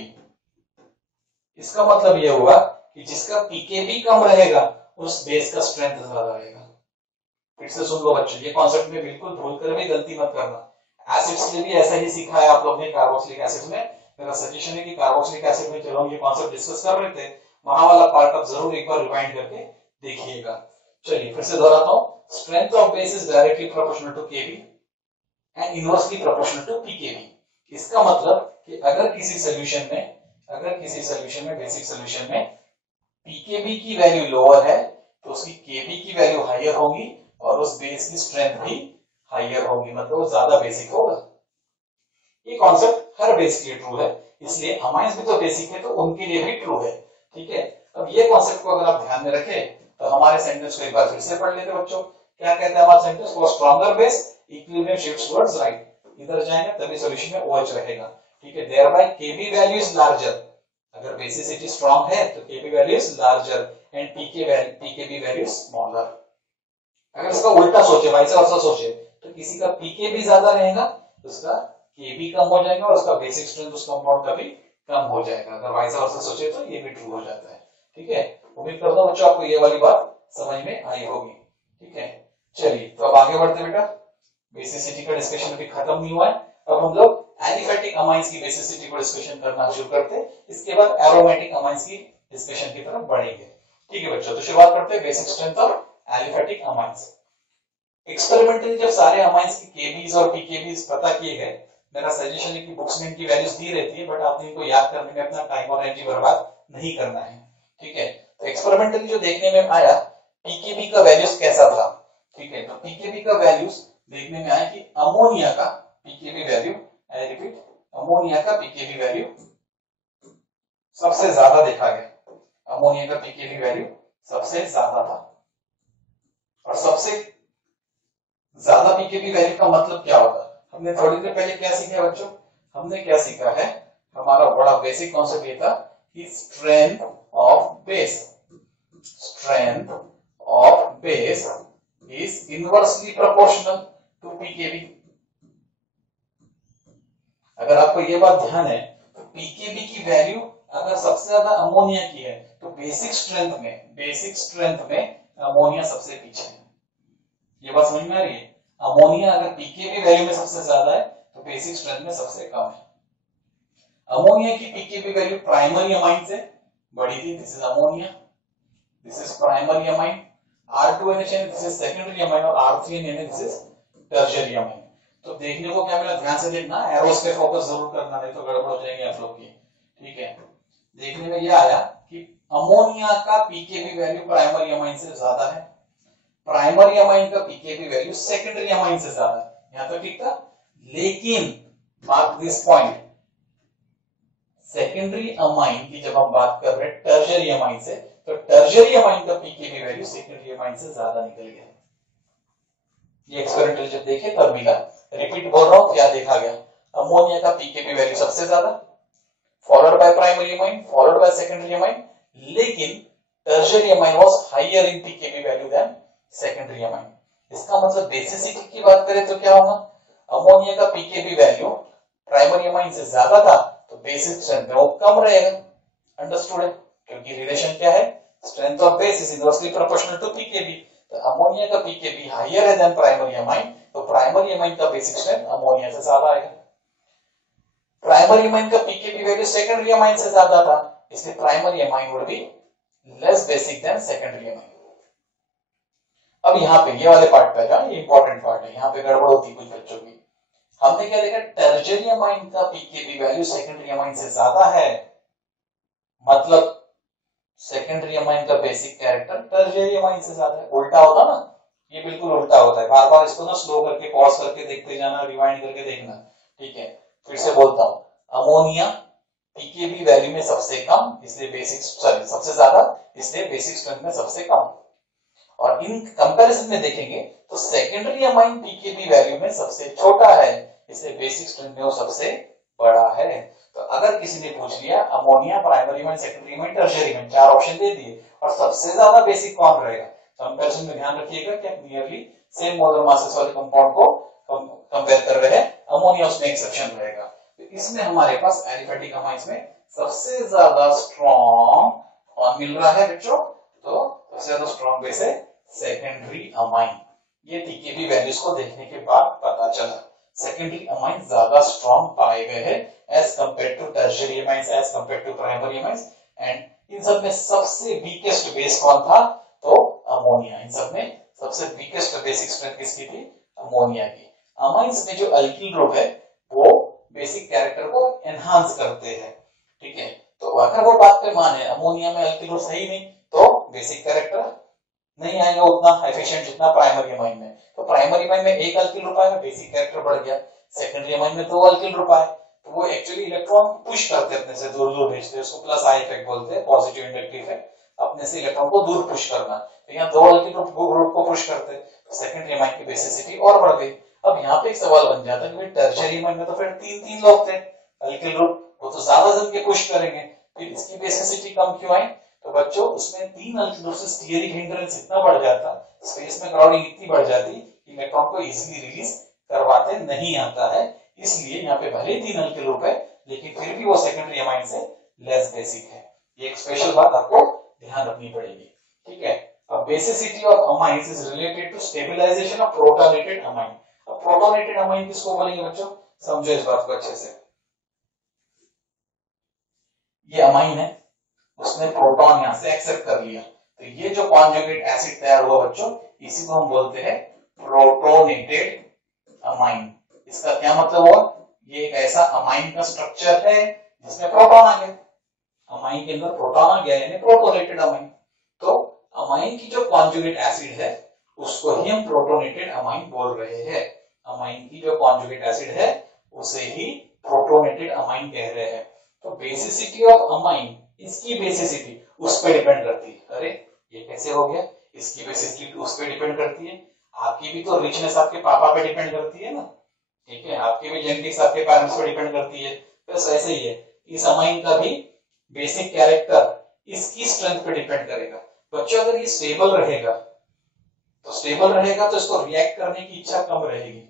इसका मतलब यह हुआ कि जिसका Pkb कम रहेगा उस बेस का स्ट्रेंथ ज्यादा रहेगा। फिर से सुन लो बच्चों, ये कॉन्सेप्ट में बिल्कुल भूल कर भी गलती मत करना। एसिड्स में भी ऐसा ही सीखा है आप लोग ने कार्बोक्सिलिक एसिड में। मेरा सजेशन है कि कार्बोक्सिलिक एसिड में चलो हम ये कॉन्सेप्ट डिस्कस कर रहे थे, वहां वाला पार्ट आप जरूर एक बार रिवाइंड करके देखिएगा। चलिए फिर से दोहराता हूं, strength of base is directly proportional to Kb and inversely proportional to Pkb। इसका मतलब कि अगर किसी सॉल्यूशन में बेसिक सॉल्यूशन में Pkb की वैल्यू लोअर है तो उसकी Kb की वैल्यू हायर होगी और उस बेस की स्ट्रेंथ भी हायर होगी, मतलब वो ज्यादा बेसिक होगा। ये कॉन्सेप्ट हर बेस के लिए ट्रू है, इसलिए अमाइंस भी तो बेसिक है तो उनके लिए भी ट्रू है। ठीक है, अब ये कॉन्सेप्ट को अगर आप ध्यान में रखें तो हमारे सेंटेंस को एक बार फिर से पढ़ लेते बच्चों। क्या कहते हैं हमारा sentence, for stronger base equilibrium shifts towards right. इधर जाएंगे तभी सॉल्यूशन में OH रहेगा। ठीक है, thereby Kb value is larger. अगर बेसिसिटी स्ट्रांग है तो Kb value is larger and Pkb value smaller. अगर इसका उल्टा सोचे, वाइस वर्सा सोचे, तो किसी का Pkb ज्यादा रहेगा तो उसका Kb कम हो जाएगा और उसका बेसिक स्ट्रेंथ उस कंपाउंड का भी कम हो जाएगा। अगर वाइस वर्सा सोचे तो ये भी ट्रू हो जाता है। ठीक है, उम्मीद करता हूं बच्चों आपको ये वाली बात समझ में आई होगी। ठीक है, चलिए तो अब आगे बढ़ते बेटा। बेसिसिटी का डिस्कशन अभी खत्म नहीं हुआ है, अब हम लोग एलिफेटिक अमाइंस की बेसिसिटी को डिस्कशन करना शुरू करते हैं, इसके बाद एरोमेटिक अमाइंस की डिस्कशन की तरफ बढ़ेंगे। ठीक है बच्चों, तो शुरुआत करते हैं basic strength of aliphatic amines. Experimentally जब सारे अमाइंस की केबीज और पीकेबीज पता किए गए, मेरा सजेशन है कि बुक्स में इनकी वैल्यूज दी रहती है, बट आपने इनको याद करने में अपना टाइम और एनर्जी बर्बाद नहीं करना है। ठीक है, तो एक्सपेरिमेंटली जो देखने में आया पीकेबी का वैल्यूज कैसा था। ठीक है, तो पीकेबी का वैल्यूज देखने में आया कि अमोनिया का p K b value, I repeat, ammonia का पीकेबी वैल्यू सबसे ज्यादा देखा गया। अमोनिया का पीकेबी वैल्यू सबसे ज्यादा था। और सबसे ज्यादा पीकेबी वैल्यू का मतलब क्या होता है, हमने थोड़ी देर पहले क्या सीखा बच्चों, हमने क्या सीखा है, हमारा बड़ा बेसिक कॉन्सेप्ट ये था कि strength of base, strength of base is inversely proportional to p K b. अगर आपको ये बात ध्यान है तो पीकेबी की वैल्यू अगर सबसे ज्यादा अमोनिया की है तो बेसिक स्ट्रेंथ में अमोनिया सबसे पीछे है। ये बात समझ में आ रही है, अमोनिया अगर पीकेबी वैल्यू में सबसे ज्यादा है तो बेसिक स्ट्रेंथ में सबसे कम है। अमोनिया की पीकेबी वैल्यू प्राइमरी अमाइन से बड़ी थी, this is ammonia, this is primary amine, R2NH this is secondary amine, और R3NH this is tertiary amine. तो देखने को क्या मिला, ध्यान से देखना, एरोस पे फोकस जरूर करना, नहीं तो गड़बड़ हो जाएंगे आप लोग की। ठीक है, देखने में यह आया कि अमोनिया का पीकेबी वैल्यू प्राइमरी अमाइन से ज्यादा है, प्राइमरी अमाइन का पीकेबी वैल्यू सेकेंडरी अमाइन से ज्यादा है। यहां तक ठीक था, लेकिन mark this point, secondary amine की जब हम बात कर रहे हैं टर्शियरी अमाइन से, तो टर्शियरी अमाइन का पीकेबी वैल्यू सेकेंडरी अमाइन से ज्यादा निकल गया। ये एक्सपेरिमेंटल जब देखे तब मिला, रिपीट बोल रहा हूं, क्या देखा गया, अमोनिया का पीकेबी वैल्यू सबसे ज्यादा, followed by primary amine, followed by secondary amine, लेकिन tertiary amine was higher in PKB value than secondary amine. इसका मतलब बेसिसिटी की बात करें तो क्या होगा, अमोनिया का पीकेबी वैल्यू प्राइमरी अमाइन से ज्यादा था तो बेसिक स्ट्रेंथ में वो कम रहेगा। अंडरस्टूड है, क्योंकि रिलेशन क्या है, strength of base is inversely proportional to p K b. तो अमोनिया का पीकेबी हायर है देन प्राइमरी अमाइन, तो प्राइमरी अमाइन का बेसिक स्ट्रेंथ अमोनिया से ज्यादा आएगा। प्राइमरी अमाइन का पीकेबी वैल्यू सेकेंडरी अमाइन से ज्यादा था, इसलिए primary amine would be less basic than secondary amine. अब यहाँ पे ये वाले पार्ट पे जाओ, ये इंपॉर्टेंट पार्ट है, यहाँ पे गड़बड़ होती है कुछ बच्चों की। हमने क्या देखा, टर्शियरी अमाइन का पीकेबी वैल्यू सेकेंडरी अमाइन से ज्यादा है, मतलब सेकेंडरी अमाइन का बेसिक कैरेक्टर टर्शियरी अमाइन से ज्यादा है। उल्टा होता ना, ये बिल्कुल उल्टा होता है। बार बार इसको ना स्लो करके पॉज करके देखते जाना, रिवाइंड करके देखना। ठीक है, फिर से बोलता हूं, अमोनिया पीकेबी वैल्यू में सबसे कम, इसलिए बेसिक, सॉरी सबसे ज्यादा, इसलिए बेसिक स्ट्रेंथ में सबसे कम। और इन कंपैरिजन में देखेंगे तो सेकेंडरी अमाइन पीकेबी वैल्यू में सबसे छोटा है, इसलिए बेसिक स्ट्रेंथ में वो सबसे बड़ा है। तो अगर किसी ने पूछ लिया ammonia primary amine, secondary amine, tertiary amine, चार ऑप्शन दे दिए और सबसे ज्यादा बेसिक कौन रहेगा, कंपैरिजन में ध्यान रखिएगा कि नियरली सेम मोलर मासेस वाले कंपाउंड को कंपेयर कर रहे हैं, अमोनिया उसमें एक्सेप्शन रहेगा। तो इसमें हमारे पास एलिफेटिक अमाइंस में सबसे ज्यादा स्ट्रॉन्ग कौन मिल रहा है बच्चों, तो सबसे ज्यादा स्ट्रॉन्ग बेस है सेकेंडरी अमाइन। ये पीकेबी वैल्यूज को देखने के बाद पता चला, सेकेंडरी अमाइन ज्यादा स्ट्रॉन्ग पाए गए हैं as compared to tertiary amines, as compared to primary amines. And इन सब में सबसे वीकेस्ट बेस कौन था, तो अमोनिया। इन सब में सबसे वीकेस्ट बेसिक स्ट्रेंथ किसकी थी, अमोनिया की। अमाइंस में जो अल्किल ग्रुप है वो बेसिक कैरेक्टर को एनहांस करते हैं। ठीक है, तो अगर वो बात पे माने अमोनिया में अल्किल ग्रुप सही नहीं तो बेसिक कैरेक्टर नहीं आएगा उतना एफिशिएंट जितना प्राइमरी अमाइन में। तो प्राइमरी अमाइन में एक अल्किल ग्रुप आएगा, बेसिक कैरेक्टर बढ़ गया। सेकेंडरी अमाइन में दो अल्किल ग्रुप आए, तो वो एक्चुअली इलेक्ट्रॉन पुश करते हैं अपने से, दूर दूर भेजते हैं, उसको प्लस आई इफेक्ट बोलते हैं, पॉजिटिव इंडक्टिव इफेक्ट, अपने से इलेक्ट्रॉन को दूर पुश करना। तो यहाँ दो अल्किल ग्रुप को पुश करते हैं, तो सेकेंडरी अमाइन की बेसिसिटी और बढ़ गई। अब यहाँ पे एक सवाल बन जाता है कि टर्शियरी अमाइन में तो फिर तीन लोग थे अल्किल ग्रुप, वो तो ज्यादा जन के पुश करेंगे, फिर इसकी बेसिसिटी कम क्यों आई, तो बच्चों उसमें तीन अल्किल ग्रुप से स्टीयरिक हिंड्रेंस इतना बढ़ जाता, स्पेस में क्राउडिंग इतनी बढ़ जाती, इलेक्ट्रॉन को इजीली रिलीज करवाते नहीं आता है। इसलिए यहाँ पे भले तीन अल्किल ग्रुप है लेकिन फिर भी वो सेकेंडरी अमाइन से लेस बेसिक है। ये एक स्पेशल बात आपको ध्यान रखनी पड़ेगी। ठीक है, अब basicity of amines is related to stabilisation of protonated amine. अब प्रोटोनेटेड अमाइन किसको बोलेंगे बच्चों, समझो इस बात को अच्छे से। ये अमाइन है, उसने प्रोटॉन यहां से एक्सेप्ट कर लिया, तो ये जो कॉन्जुगेट एसिड तैयार हुआ बच्चों, इसी को हम बोलते हैं प्रोटोनेटेड अमाइन। इसका क्या मतलब हुआ, ये एक ऐसा अमाइन का स्ट्रक्चर है जिसमें प्रोटॉन आ गया, अमाइन के अंदर प्रोटॉन आ गया, यानी प्रोटोनेटेड अमाइन। तो अमाइन की जो कॉन्जुगेट एसिड है उसको ही हम प्रोटोनेटेड अमाइन बोल रहे हैं। अमाइन की जो कॉन्जुगेट एसिड है उसे ही प्रोटोनेटेड अमाइन कह रहे हैं। तो बेसिसिटी ऑफ अमाइन, इसकी बेसिसिटी उस पर डिपेंड करती है। अरे ये कैसे हो गया, इसकी बेसिसिटी उस पर डिपेंड करती है। आपकी भी तो रिचनेस आपके पापा पे डिपेंड करती है ना, ठीक है, आपकी भी जेनेटिक्स आपके पेरेंट्स पे डिपेंड करती है। बस ऐसे ही है, इस अमाइन का भी बेसिक कैरेक्टर इसकी स्ट्रेंथ पे डिपेंड करेगा। बच्चों अगर ये स्टेबल रहेगा तो इसको रिएक्ट करने की इच्छा कम रहेगी,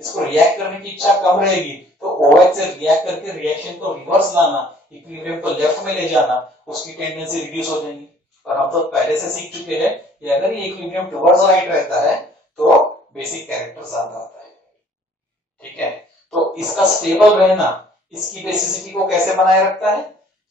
इसको रिएक्ट करने की इच्छा कम रहेगी तो OH से रिएक्ट करके रिएक्शन को रिवर्स लाना, इक्विलिब्रियम को लेफ्ट में ले जाना, उसकी टेंडेंसी रिड्यूस हो जाएगी। और हम तो पहले से सीख चुके हैं कि अगर ये इक्विलिब्रियम टुवर्ड्स राइट रहता है तो बेसिक कैरेक्टर ज्यादा आता है, ठीक है। तो इसका स्टेबल रहना इसकी बेसिसिटी को कैसे बनाए रखता है,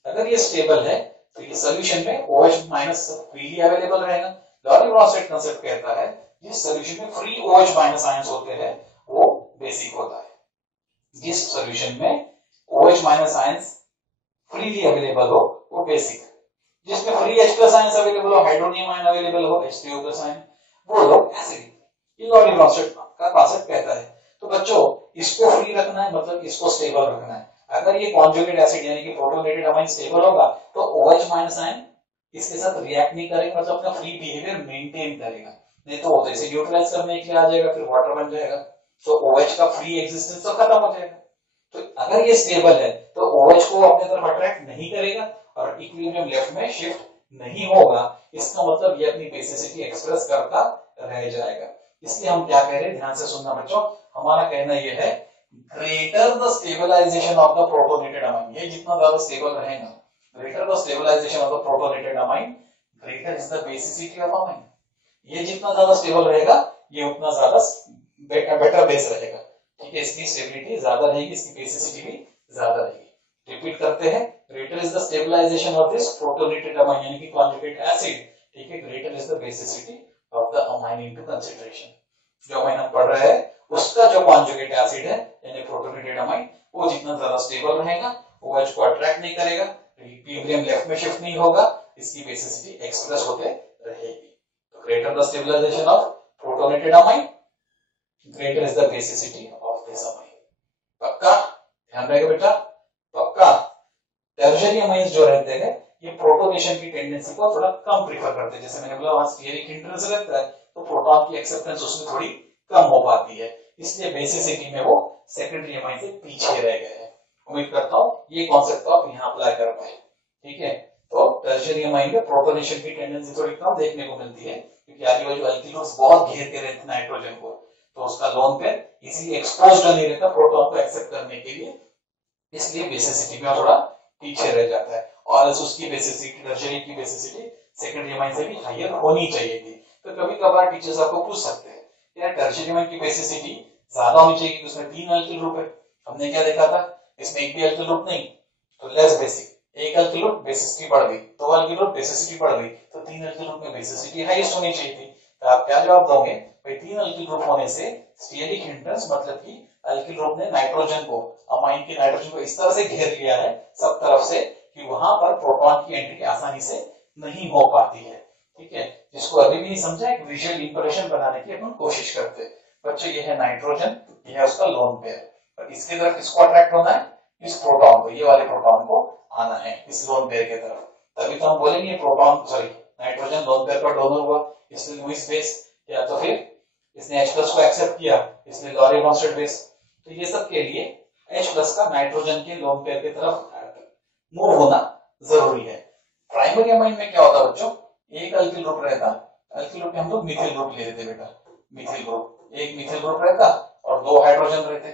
अगर ये स्टेबल है तो ये सॉल्यूशन में OH माइनस फ्रीली अवेलेबल रहेगा। लॉरी-ब्रॉन्स्टेड कांसेप्ट कहता है जिस सॉल्यूशन में फ्री OH माइनस आयंस होते हैं वो बेसिक होता है, जिस सॉल्यूशन में OH minus ions freely available हो वो बेसिक, जिसमें free H plus ions available हो, हाइड्रोनियम आयन अवेलेबल हो, H3O प्लस आयन, वो लोग एसिडिक। ये लॉरी-ब्रॉन्स्टेड का कांसेप्ट कहता है। तो बच्चों इसको फ्री रखना है, मतलब इसको स्टेबल रखना है। अगर ये कॉन्जुगेट एसिड यानी कि प्रोटोनेटेड अमाइन स्टेबल होगा तो OH माइनस आयन इसके साथ रिएक्ट नहीं करेगा, मतलब अपना फ्री बिहेवियर मेंटेन करेगा, नहीं तो वो तो इसे न्यूट्रलाइज करने के लिए आ जाएगा, फिर वाटर बन जाएगा, तो OH का फ्री एग्जिस्टेंस तो खत्म हो जाएगा। तो अगर ये स्टेबल है तो OH को अपने तरफ अट्रैक्ट नहीं करेगा और इक्विलिब्रियम लेफ्ट में शिफ्ट नहीं होगा, इसका मतलब ये अपनी बेसिसिटी एक्सप्रेस करता रह जाएगा। इसलिए हम क्या कह रहे हैं, ध्यान से सुनना बच्चों, हमारा कहना यह है greater the stabilisation of the protonated amine, ये जितना ज्यादा स्टेबल रहेगा, greater the stabilization of the protonated amine, greater is the basicity of amine। ये जितना ज्यादा स्टेबल रहेगा ये उतना ज्यादा बेटर बेस रहेगा, ठीक है, इसकी स्टेबिलिटी ज्यादा रहेगी, इसकी बेसिसिटी भी ज्यादा रहेगी। रिपीट करते हैं, greater is the stabilization of this protonated amine यानी कि conjugate acid, ठीक है, greater is the basicity of the amine into consideration। जो अमाइन हम पढ़ रहे हैं उसका जो conjugate acid है यानी प्रोटोनेटेड अमाइन, वो जितना ज्यादा स्टेबल रहेगा, OH को अट्रैक्ट नहीं करेगा, इक्विलिब्रियम लेफ्ट में शिफ्ट नहीं होगा, इसकी बेसिसिटी एक्सप्रेस होते रहेगी। तो greater the stabilisation of protonated amine, greater is the basicity of this amine. पक्का ध्यान रहेगा बेटा, पक्का। टर्शियरी अमाइंस जो रहते हैं ये प्रोटोनेशन की टेंडेंसी को थोड़ा कम प्रीफर करते हैं, जैसे मैंने बोला वहां स्टीयरिक हिंड्रेंस रहता है तो प्रोटॉन की एक्सेप्टेंस उसमें थोड़ी कम हो पाती है, इसलिए बेसिसिटी में वो सेकेंडरी अमाइन से पीछे रह गए हैं। उम्मीद करता हूं ये कॉन्सेप्ट आप यहाँ अप्लाई कर पाए, ठीक है। तो टर्शियरी अमाइन में प्रोटोनेशन की टेंडेंसी थोड़ी कम देखने को मिलती है क्योंकि आगे वाली अल्किल ग्रुप्स बहुत घेर के रहते हैं नाइट्रोजन को, तो उसका लोन पेयर इजीली एक्सपोज्ड नहीं रहता प्रोटॉन को एक्सेप्ट करने के लिए, इसलिए बेसिसिटी में थोड़ा पीछे रह जाता है। और उसकी बेसिसिटी, टर्शियरी की बेसिसिटी सेकेंडरी अमाइन से भी हायर होनी चाहिए थी। तो कभी कभार टीचर्स आपको पूछ सकते हैं यार टर्शियरी अमाइन की बेसिसिटी ज्यादा होनी चाहिए क्योंकि उसमें 3 अल्किल ग्रुप है, हमने क्या देखा था, इसमें एक भी अल्किल ग्रुप नहीं, तो लेस बेसिक, एक अल्किल ग्रुप बेसिसिटी बढ़ गई, 2 अल्किल ग्रुप बेसिसिटी बढ़ गई, तो 3 अल्किल ग्रुप में बेसिसिटी हाईएस्ट होनी चाहिए थी। तो आप क्या जवाब दोगे, भाई 3 अल्किल ग्रुप होने से स्टीयरिक हिंड्रेंस मतलब कि अल्किल ग्रुप ने नाइट्रोजन को, अमाइन के नाइट्रोजन को इस तरह से घेर लिया है सब तरफ से कि वहां पर प्रोटॉन की एंट्री आसानी से नहीं हो पाती है, ठीक है। जिसको अभी भी नहीं समझा, एक विजुअल इंप्रेशन बनाने की अपन कोशिश करते हैं। बच्चों ये है नाइट्रोजन, ये है उसका लोन पेयर, और इसके तरफ किसको अट्रैक्ट होना है, इस प्रोटॉन को, ये वाले प्रोटॉन को आना है इस लोन पेयर के तरफ, तभी तो हम बोलेंगे proton sorry nitrogen lone pair का डोनर हुआ, इसने लुईस बेस, या तो फिर इसने H+ को एक्सेप्ट किया, इसने लॉरी-ब्रॉन्स्टेड बेस। तो ये सब के लिए H+ का नाइट्रोजन के लोन पेयर की तरफ मूव होना जरूरी है। प्राइमरी अमाइन में क्या होता है बच्चों, एक अल्किल ग्रुप रहता, अल्किल ग्रुप में हम लोग मिथिल ग्रुप ले लेते बेटा, मिथिल ग्रुप, एक मिथिल ग्रुप रहता और 2 हाइड्रोजन रहते,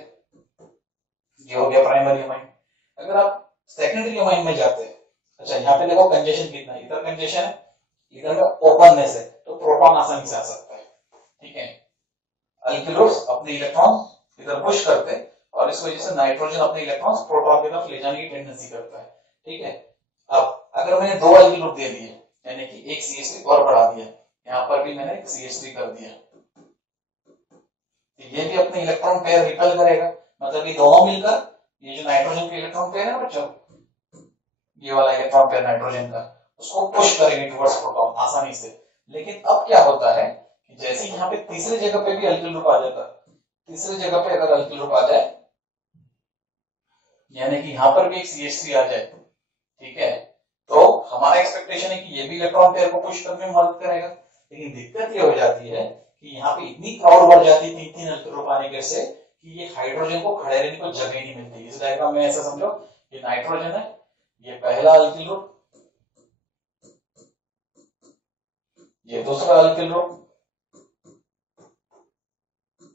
ये हो गया प्राइमरी अमाइन। अगर आप सेकेंडरी अमाइन में जाते हैं, अच्छा यहाँ पे देखो कंजेशन कितना, इधर कंजेशन है, इधर में ओपननेस है, तो प्रोटॉन आसानी से आ सकता है, ठीक है। अल्किल ग्रुप्स अपने इलेक्ट्रॉन इधर पुश करते और इस वजह से नाइट्रोजन अपने इलेक्ट्रॉन्स प्रोटॉन की तरफ ले जाने की टेंडेंसी करता है। ठीक है, अब अगर मैंने 2 अल्किल ग्रुप दे दिए, यानी कि एक CH3 और बढ़ा दिया, यहाँ पर भी मैंने एक CH3 कर दिया, ये भी अपने इलेक्ट्रॉन पेयर रिपेल करेगा, मतलब ये दोनों मिलकर ये जो नाइट्रोजन के इलेक्ट्रॉन पेयर है ना बच्चों, ये वाला इलेक्ट्रॉन पेयर नाइट्रोजन का, उसको पुश करेंगे टुवर्ड्स प्रोटॉन आसानी से। लेकिन अब क्या होता है कि जैसे यहाँ पे तीसरी जगह पे भी अल्किल ग्रुप आ जाता है, तीसरी जगह पे अगर अल्किल ग्रुप आ जाए, यानी कि यहाँ पर भी एक CH3 आ जाए, ठीक है, तो हमारा एक्सपेक्टेशन है कि ये भी इलेक्ट्रॉन पेयर को पुश करने में मदद करेगा। लेकिन दिक्कत ये हो जाती है कि यहाँ पे इतनी क्राउड बढ़ जाती है 3-3 अल्किल ग्रुप आने के से कि ये हाइड्रोजन को खड़े रहने को जगह नहीं मिलती। इस डायग्राम में ऐसा समझो, ये नाइट्रोजन है, ये पहला अल्किल ग्रुप, ये दूसरा अल्किल ग्रुप,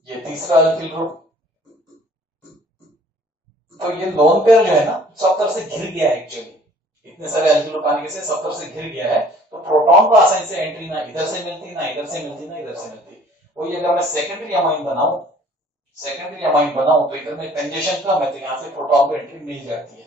ये तीसरा अल्किल ग्रुप। तो ये लोन पेयर जो है ना सब तरफ से घिर गया है, एक्चुअली इतने सारे अल्किल ग्रुप आने से सब तरफ से घिर गया है, तो प्रोटॉन को आसानी से एंट्री ना इधर से मिलती, ना इधर से मिलती, ना इधर से मिलती। वही अगर मैं सेकेंडरी अमाइन बनाऊं, सेकेंडरी अमाइन बनाऊं तो इधर में कंजेशन कम है, तो यहाँ से प्रोटॉन को एंट्री मिल जाती है।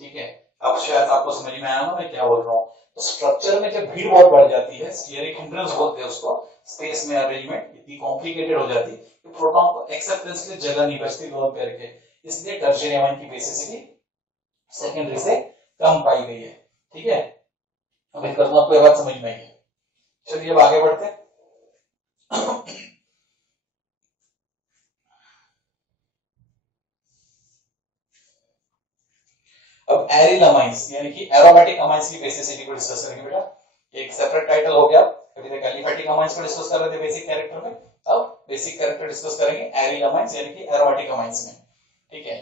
ठीक है, अब शायद आपको समझ में आया ना मैं क्या बोल रहा हूँ। तो स्ट्रक्चर में जब भीड़ बहुत बढ़ जाती है, स्टीयरिक हिंड्रेंस बोलते हैं उसको, स्पेस में अरेंजमेंट इतनी कॉम्प्लिकेटेड हो जाती है कि प्रोटॉन को एक्सेप्टेंस के लिए जगह नहीं बचती लोन पेयर के, इसलिए टर्शियरी अमाइन की बेसिसिटी सेकेंडरी से कम पाई गई है। ठीक है, उम्मीद करता हूं आपको ये बात समझ में आई है। चलिए अब आगे बढ़ते हैं। अब एरिल अमाइंस यानी कि एरोमेटिक अमाइंस की बेसिसिटी को डिस्कस करेंगे बेटा। एक सेपरेट टाइटल हो गया, अभी तक एलिफैटिक अमाइंस को डिस्कस कर रहे थे बेसिक कैरेक्टर में, अब बेसिक कैरेक्टर डिस्कस करेंगे एरिल अमाइंस यानी कि एरोमेटिक अमाइंस में। ठीक है,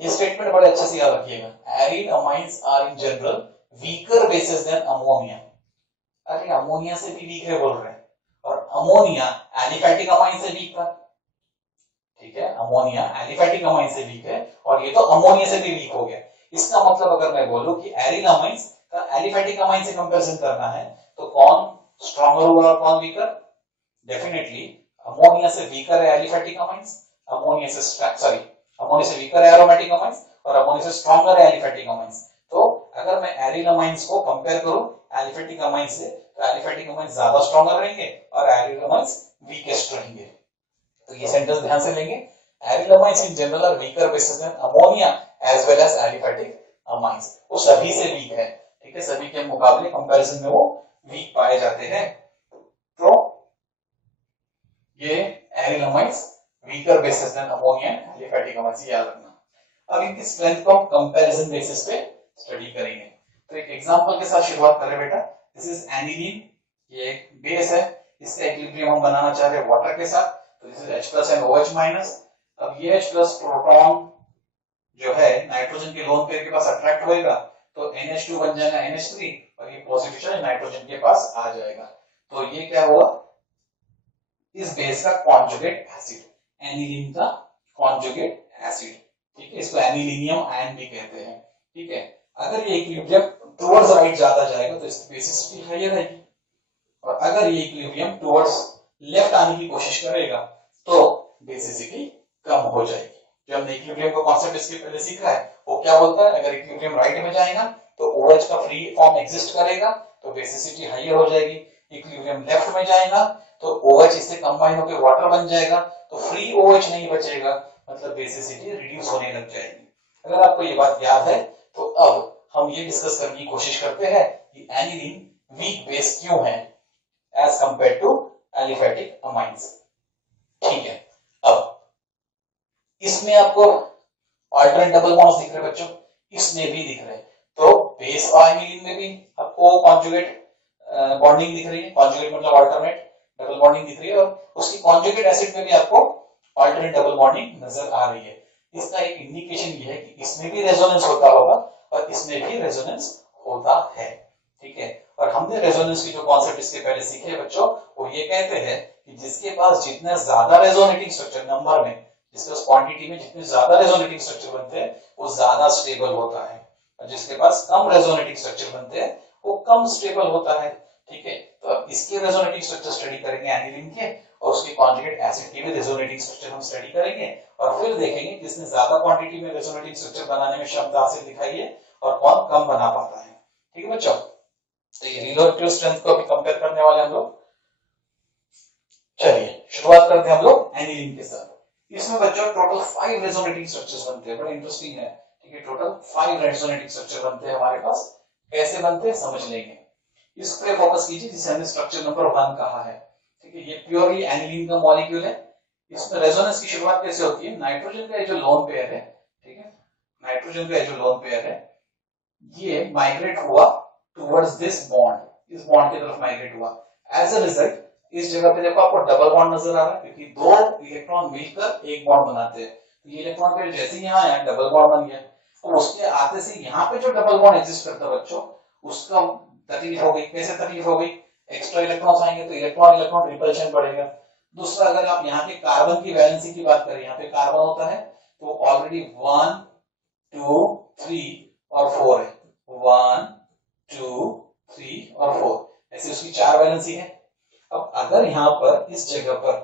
ये स्टेटमेंट बड़े अच्छे से याद रखिएगा, aryl amines are in general weaker bases than ammonia. अरे अमोनिया से भी वीक है बोल रहे हैं, और अमोनिया एलिफैटिक अमाइन से वीक था। ठीक है, अमोनिया एलिफैटिक अमाइन से वीक है और ये तो अमोनिया से भी वीक हो गया। इसका मतलब अगर मैं बोलूं कि एरिल अमाइंस का एलिफैटिक अमाइन से कंपैरिजन करना है तो कौन स्ट्रॉन्गर होगा और कौन वीकर? डेफिनेटली अमोनिया से वीकर है एलिफैटिक अमाइंस, अमोनिया से वीकर है एरोमेटिक अमाइंस और अमोनिया से स्ट्रॉन्गर है एलिफैटिक अमाइंस। तो अगर मैं एरिल अमाइंस को कंपेयर करूं एलिफैटिक अमाइंस से, तो एलिफैटिक अमाइंस ज्यादा स्ट्रॉन्गर रहेंगे और एरिल अमाइंस वीकेस्ट रहेंगे। तो ये सेंटेंस ध्यान से लेंगे, aryl amines in general are weaker bases than ammonia as well as aliphatic amines. वो सभी से वीक है, ठीक है, सभी के मुकाबले कंपैरिजन में वो वीक पाए जाते हैं। तो ये aryl amines weaker bases than ammonia aliphatic amines, याद रखना। अब इनकी स्ट्रेंथ को हम कंपैरिजन बेसिस पे स्टडी करेंगे। तो एक एग्जांपल के साथ शुरुआत करें बेटा। दिस इज एनिलीन, ये एक बेस है, इसका इक्विलिब्रियम हम बनाना चाह रहे हैं वाटर के साथ, तो this is H+ and OH-। अब ये H+ प्रोटॉन जो है नाइट्रोजन के लोन पेयर के पास अट्रैक्ट होएगा तो NH2 बन जाएगा NH3 और ये पॉजिटिव चार्ज नाइट्रोजन के पास आ जाएगा। तो ये क्या हुआ, इस बेस का कॉन्जुगेट एसिड, एनिलीन का कॉन्जुगेट एसिड। ठीक है, इसको एनिलीनियम आयन भी कहते हैं। ठीक है, अगर ये इक्विलिब्रियम टुवर्ड्स राइट जाता जाएगा तो इसकी बेसिसिटी हाईयर रहेगी, और अगर ये इक्विलिब्रियम टुवर्ड्स लेफ्ट आने की कोशिश करेगा तो बेसिसिटी कम हो जाएगी। जो हमने इक्विलिब्रियम का कॉन्सेप्ट इसके पहले सीखा है वो क्या बोलता है, अगर इक्विलिब्रियम राइट में जाएगा तो OH का फ्री फॉर्म एग्जिस्ट करेगा तो बेसिसिटी हाईयर हो जाएगी। इक्विलिब्रियम लेफ्ट में जाएगा तो OH इससे कंबाइन होकर वाटर बन जाएगा तो फ्री OH नहीं बचेगा, मतलब बेसिसिटी रिड्यूस होने लग जाएगी। अगर आपको ये बात याद है तो अब हम ये डिस्कस करने की कोशिश करते हैं कि एनिलीन वीक बेस क्यों है as compared to aliphatic amines. ठीक है, अब इसमें आपको अल्टरनेट डबल बॉन्ड्स दिख रहे बच्चों, इसमें भी दिख रहे हैं। तो बेस एनिलीन में भी आपको कॉन्जुगेट बॉन्डिंग दिख रही है, कॉन्जुगेट मतलब अल्टरनेट डबल बॉन्डिंग दिख रही है, और उसकी कॉन्जुगेट एसिड में भी आपको अल्टरनेट डबल बॉन्डिंग नजर आ रही है। इसका एक इंडिकेशन ये है कि इसमें भी रेजोनेंस होता होगा और इसमें भी रेजोनेंस होता है। ठीक है, और हमने रेजोनेंस की जो कॉन्सेप्ट इसके पहले सीखे बच्चों, वो ये कहते हैं कि जिसके पास जितना ज्यादा रेजोनेटिंग स्ट्रक्चर नंबर में, जिसके पास क्वांटिटी में जितने ज्यादा रेजोनेटिंग स्ट्रक्चर बनते हैं वो ज्यादा स्टेबल होता है, और जिसके पास कम रेजोनेटिंग स्ट्रक्चर बनते हैं वो कम स्टेबल होता है। ठीक है, तो इसके रेजोनेटिंग स्ट्रक्चर स्टडी करेंगे एनिलीन के, और उसके कॉन्जुगेट एसिड के भी रेजोनेटिंग स्ट्रक्चर हम स्टडी करेंगे, और फिर देखेंगे किसने ज्यादा क्वांटिटी में रेजोनेटिंग स्ट्रक्चर बनाने में क्षमता हासिल दिखाई है और कौन कम बना पाता है। ठीक है बच्चों, तो ये रिलेटिव स्ट्रेंथ को अभी कंपेयर करने वाले हम लोग। चलिए शुरुआत करते हैं हम लोग एनिलीन के साथ। इसमें बच्चों टोटल 5 रेजोनेटिंग स्ट्रक्चर्स बनते हैं, बड़ा इंटरेस्टिंग है। ठीक है, टोटल 5 रेजोनेटिंग स्ट्रक्चर बनते हैं हमारे पास। कैसे बनते हैं समझ लेंगे, इस पे फोकस कीजिए जिसे हमने स्ट्रक्चर नंबर 1 कहा है। ठीक है, ये प्योरली एनिलीन का मॉलिक्यूल है। इसमें रेजोनेंस की शुरुआत कैसे होती है, नाइट्रोजन का जो लोन पेयर है, ठीक है, नाइट्रोजन का जो लोन पेयर है ये माइग्रेट हुआ टुवर्ड्स दिस बॉन्ड, इस बॉन्ड की तरफ माइग्रेट हुआ। एज अ रिजल्ट इस जगह पे देखो आपको डबल बॉन्ड नजर आ रहा है, क्योंकि 2 इलेक्ट्रॉन मिलकर एक बॉन्ड बनाते हैं। तो ये इलेक्ट्रॉन पेयर जैसे ही यहाँ आया डबल बॉन्ड बन गया, तो उसके आते से यहाँ पे जो डबल बॉन्ड एग्जिस्ट करता है बच्चों, उसका तकलीफ हो गई। कैसे तकलीफ हो गई, एक्स्ट्रा इलेक्ट्रॉन्स आएंगे तो इलेक्ट्रॉन इलेक्ट्रॉन रिपल्शन बढ़ेगा। दूसरा, अगर आप यहाँ के कार्बन की वैलेंसी की बात करें, यहाँ पे कार्बन होता है तो ऑलरेडी 1 2 3 और 4 है, 1 2 3 और 4, ऐसे उसकी 4 वैलेंसी है। अब अगर यहाँ पर इस जगह पर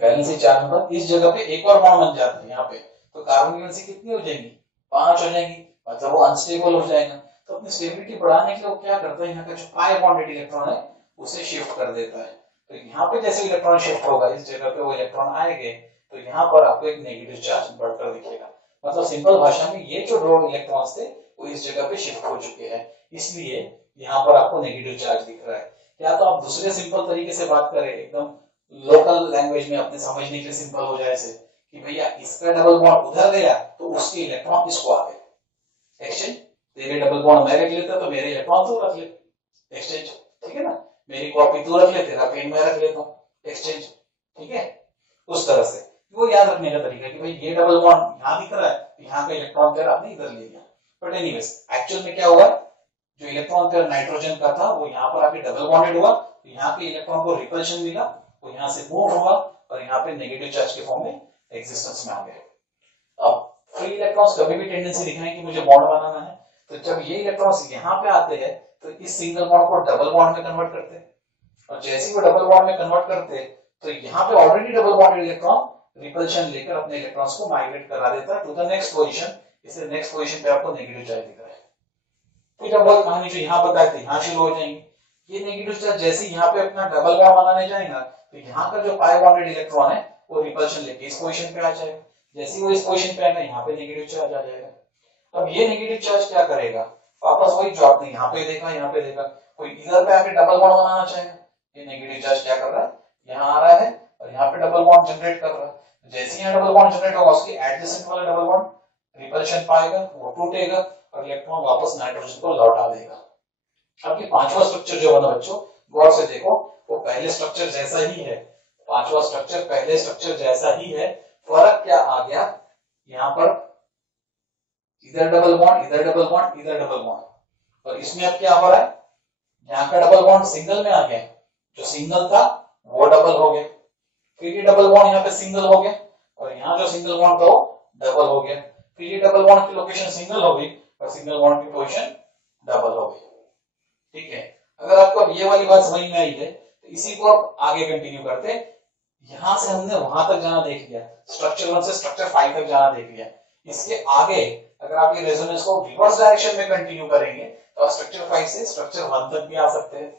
वैलेंसी 4 नंबर, इस जगह पे एक और बॉन्ड बन जाता है यहाँ पे, तो कार्बन की वैलेंसी कितनी हो जाएगी, 5 हो जाएगी, मतलब वो अनस्टेबल हो जाएगा। तो अपनी स्टेबिलिटी बढ़ाने के लिए वो क्या करता है, यहाँ का जो पाई बॉन्डेड इलेक्ट्रॉन है उसे शिफ्ट कर देता है। तो यहाँ पे जैसे इलेक्ट्रॉन शिफ्ट होगा, इस जगह पे वो इलेक्ट्रॉन आएंगे तो यहाँ पर आपको एक नेगेटिव चार्ज बढ़कर दिखेगा। मतलब सिंपल भाषा में ये जो 2 इलेक्ट्रॉन्स थे वो इस जगह पे शिफ्ट हो चुके हैं, इसलिए यहाँ पर आपको नेगेटिव चार्ज दिख रहा है। या तो आप दूसरे सिंपल तरीके से बात करें, एकदम लोकल लैंग्वेज में अपने समझने के लिए सिंपल हो जाए से कि भैया इसका डबल बॉन्ड उधर गया तो उसके इलेक्ट्रॉन इसको आ गए एक्सचेंज। तेरे डबल बॉन्ड मैं रख लेता तो मेरे इलेक्ट्रॉन तू रख ले एक्सचेंज, ठीक है ना, मेरी कॉपी तू रख ले, तेरा पेन मैं रख लेता हूँ एक्सचेंज। ठीक है, उस तरह से वो याद रखने का तरीका कि भाई ये डबल बॉन्ड यहाँ दिख रहा है, यहाँ का इलेक्ट्रॉन पेयर आपने इधर ले लिया। बट एनीवेज एक्चुअल में क्या हुआ, जो इलेक्ट्रॉन पेयर नाइट्रोजन का था वो यहाँ पर आके डबल बॉन्डेड हुआ, तो यहाँ पे इलेक्ट्रॉन को रिपल्शन मिला, वो यहाँ से मूव हुआ और यहाँ पे नेगेटिव चार्ज के फॉर्म में एग्जिस्टेंस में आ गए। अब फ्री इलेक्ट्रॉन्स कभी भी टेंडेंसी दिखाएं कि मुझे बॉन्ड बनाना है, तो जब ये इलेक्ट्रॉन्स यहाँ पे आते हैं तो इस सिंगल बॉन्ड को डबल बॉन्ड में कन्वर्ट करते हैं, और जैसे ही वो डबल बॉन्ड में कन्वर्ट करते हैं तो यहाँ पे already double bonded electron repulsion लेकर अपने इलेक्ट्रॉन्स को माइग्रेट करा देता है टू द नेक्स्ट पोजीशन। इसे नेक्स्ट पोजीशन पे आपको नेगेटिव चार्ज दिख रहा है। फिर जब वो कहानी जो यहाँ बताए थे यहाँ शुरू हो जाएंगे। ये नेगेटिव चार्ज जैसे यहाँ पे अपना डबल बॉन्ड बनाने जाएगा तो यहाँ का जो पाई बॉन्डेड इलेक्ट्रॉन है वो रिपल्शन लेके इस पोजीशन पे आ जाएगा। जैसे ही वो इस पोजीशन पे आएगा यहाँ पे नेगेटिव चार्ज आ जाएगा। अब ये नेगेटिव चार्ज क्या करेगा, वापस वही जो आपने यहाँ पे देखा, कोई इधर पे आके डबल बॉन्ड बनाना चाहेगा, ये नेगेटिव चार्ज क्या कर रहा है, यहाँ आ रहा है और यहाँ पे डबल बॉन्ड जनरेट कर रहा है। जैसे यहाँ डबल बॉन्ड जनरेट होगा उसकी एडजेसेंट वाला डबल बॉन्ड रिपल्शन पाएगा, वो टूटेगा और इलेक्ट्रॉन वापस नाइट्रोजन को लौटा देगा। अब ये पांचवा स्ट्रक्चर जो बना बच्चों, गौर से देखो, वो पहले स्ट्रक्चर जैसा ही है, पांचवा स्ट्रक्चर पहले स्ट्रक्चर जैसा ही है। फर्क क्या आ गया, यहाँ पर इधर डबल बॉन्ड, इधर डबल बॉन्ड, इधर डबल बॉन्ड, और इसमें अब क्या हो रहा है, यहाँ का डबल बॉन्ड सिंगल में आ गया, जो सिंगल था वो डबल हो गया, फिर ये डबल बॉन्ड यहाँ पे सिंगल हो गया और यहाँ जो सिंगल बॉन्ड था वो डबल हो गया, फिर ये डबल बॉन्ड की लोकेशन सिंगल हो गई और सिंगल बॉन्ड की पोजीशन डबल हो गई। ठीक है, अगर आपको अब ये वाली बात समझ में आई है तो इसी को अब आगे कंटिन्यू करते। यहां से हमने वहां तक जाना देख लिया, स्ट्रक्चर 1 से स्ट्रक्चर 5 तक जाना देख लिया। इसके आगे अगर आप ये रेजोनेंस को रिवर्स डायरेक्शन में कंटिन्यू करेंगे तो आप स्ट्रक्चर 5 से स्ट्रक्चर 1 तक भी आ सकते हैं।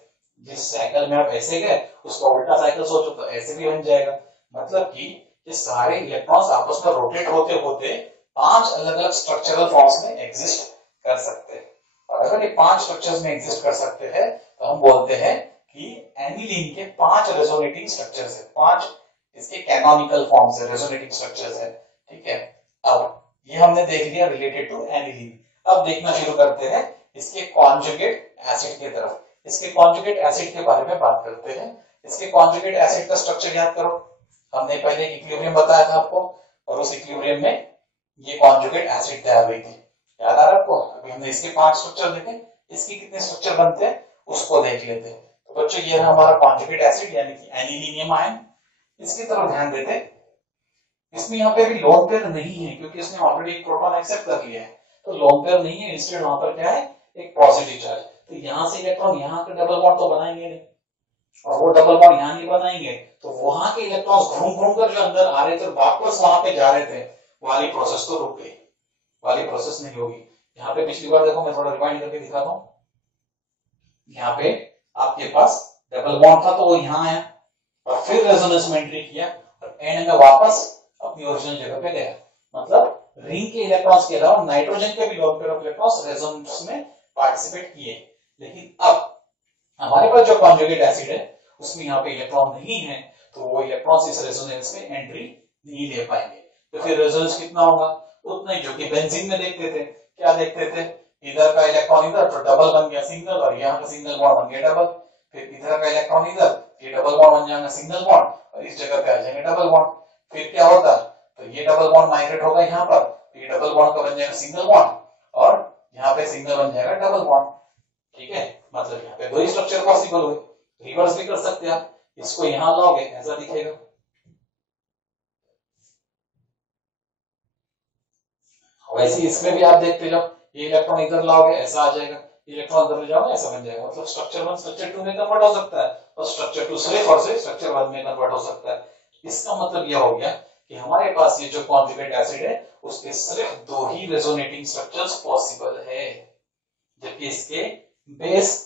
जिस साइकिल में आप ऐसे गए उसका उल्टा साइकिल सोचो तो ऐसे भी बन जाएगा। मतलब कि ये सारे इलेक्ट्रॉन्स आपस में रोटेट होते होते 5 अलग अलग स्ट्रक्चरल फॉर्म्स में एग्जिस्ट कर सकते हैं। और अगर ये 5 स्ट्रक्चर्स में एग्जिस्ट कर सकते हैं तो हम बोलते हैं कि एनिलीन के 5 रेजोनेटिंग स्ट्रक्चर्स है, 5 इसके कैनोनिकल फॉर्म्स है, रेजोनेटिंग स्ट्रक्चर्स है। ठीक है, अब ये हमने देख लिया रिलेटेड टू एनिलीन। अब देखना शुरू करते हैं इसके कॉन्जुगेट एसिड की तरफ। इसके कॉन्जुगेट एसिड के बारे में बात करते हैं। इसके कॉन्जुगेट एसिड का स्ट्रक्चर याद करो, हमने पहले इक्विलिब्रियम बताया था आपको और उस इक्विलिब्रियम में ये कॉन्जुगेट एसिड तैयार हुई थी, याद आ रहा है आपको। अभी हमने इसके 5 स्ट्रक्चर देखे, इसके कितने स्ट्रक्चर बनते हैं उसको देख लेते हैं। तो बच्चों ये है हमारा कॉन्जुगेट एसिड यानी कि एनिलीनियम आयन। इसकी तरफ ध्यान देते हैं, इसमें यहाँ पे भी लोन पेयर नहीं है क्योंकि इसने ऑलरेडी एक प्रोटॉन एक्सेप्ट कर लिया है, तो लोन पेयर नहीं है, इंस्टेड वहां पर क्या है, एक पॉजिटिव चार्ज। तो यहाँ से इलेक्ट्रॉन यहाँ के डबल बॉन्ड तो बनाएंगे नहीं, और वो डबल बॉन्ड यहाँ नहीं बनाएंगे, तो वहां के इलेक्ट्रॉन्स घूम घूम कर जो अंदर आ रहे थे वापस वहां पे जा रहे थे, वाली प्रोसेस तो रुक गई, वाली प्रोसेस नहीं होगी। यहाँ पे पिछली बार देखो, मैं थोड़ा रिवाइंड करके दिखाता हूँ। यहाँ पे आपके पास डबल बॉन्ड था तो वो यहाँ आया और फिर रेजोनेंस में एंट्री किया और एंड में वापस अपनी ओरिजिनल जगह पे गया। मतलब रिंग के इलेक्ट्रॉन्स के अलावा नाइट्रोजन के भी loan pair of electrons resonance में पार्टिसिपेट किए। लेकिन अब हमारे पास जो कॉन्जुगेट एसिड है उसमें यहाँ पे इलेक्ट्रॉन नहीं है, तो वो इलेक्ट्रॉन्स इस रेजोनेंस में एंट्री नहीं ले पाएंगे। तो फिर रेजोनेंस कितना होगा? उतना ही जो कि बेंजीन में देखते थे। क्या देखते थे? इधर का इलेक्ट्रॉन इधर तो डबल बन गया सिंगल, और यहाँ का सिंगल बॉन्ड बन गया डबल। फिर इधर का इलेक्ट्रॉन इधर, ये डबल बॉन्ड बन जाएगा सिंगल बॉन्ड, और इस जगह पे आ जाएंगे डबल बॉन्ड। फिर क्या होता? तो ये डबल बॉन्ड माइग्रेट होगा यहाँ पर, ये डबल बॉन्ड का बन जाएगा सिंगल बॉन्ड, और यहाँ पे सिंगल बन जाएगा डबल बॉन्ड। ठीक है, मतलब यहाँ पे दो ही स्ट्रक्चर पॉसिबल हुए। रिवर्स भी कर सकते हैं आप, इसको यहाँ लाओगे ऐसा दिखेगा, वैसे इसमें भी आप देखते जाओ, ये इलेक्ट्रॉन इधर लाओगे ऐसा आ जाएगा, इलेक्ट्रॉन इधर ले जाओगे ऐसा बन जाएगा। मतलब स्ट्रक्चर 1 स्ट्रक्चर 2 में कन्वर्ट हो सकता है, और स्ट्रक्चर 2 सिर्फ और सिर्फ स्ट्रक्चर 1 में कन्वर्ट हो सकता है। इसका मतलब यह हो गया कि हमारे पास ये जो कॉन्जुगेट एसिड है उसके सिर्फ दो ही रेजोनेटिंग स्ट्रक्चर्स पॉसिबल है, जबकि इसके बेस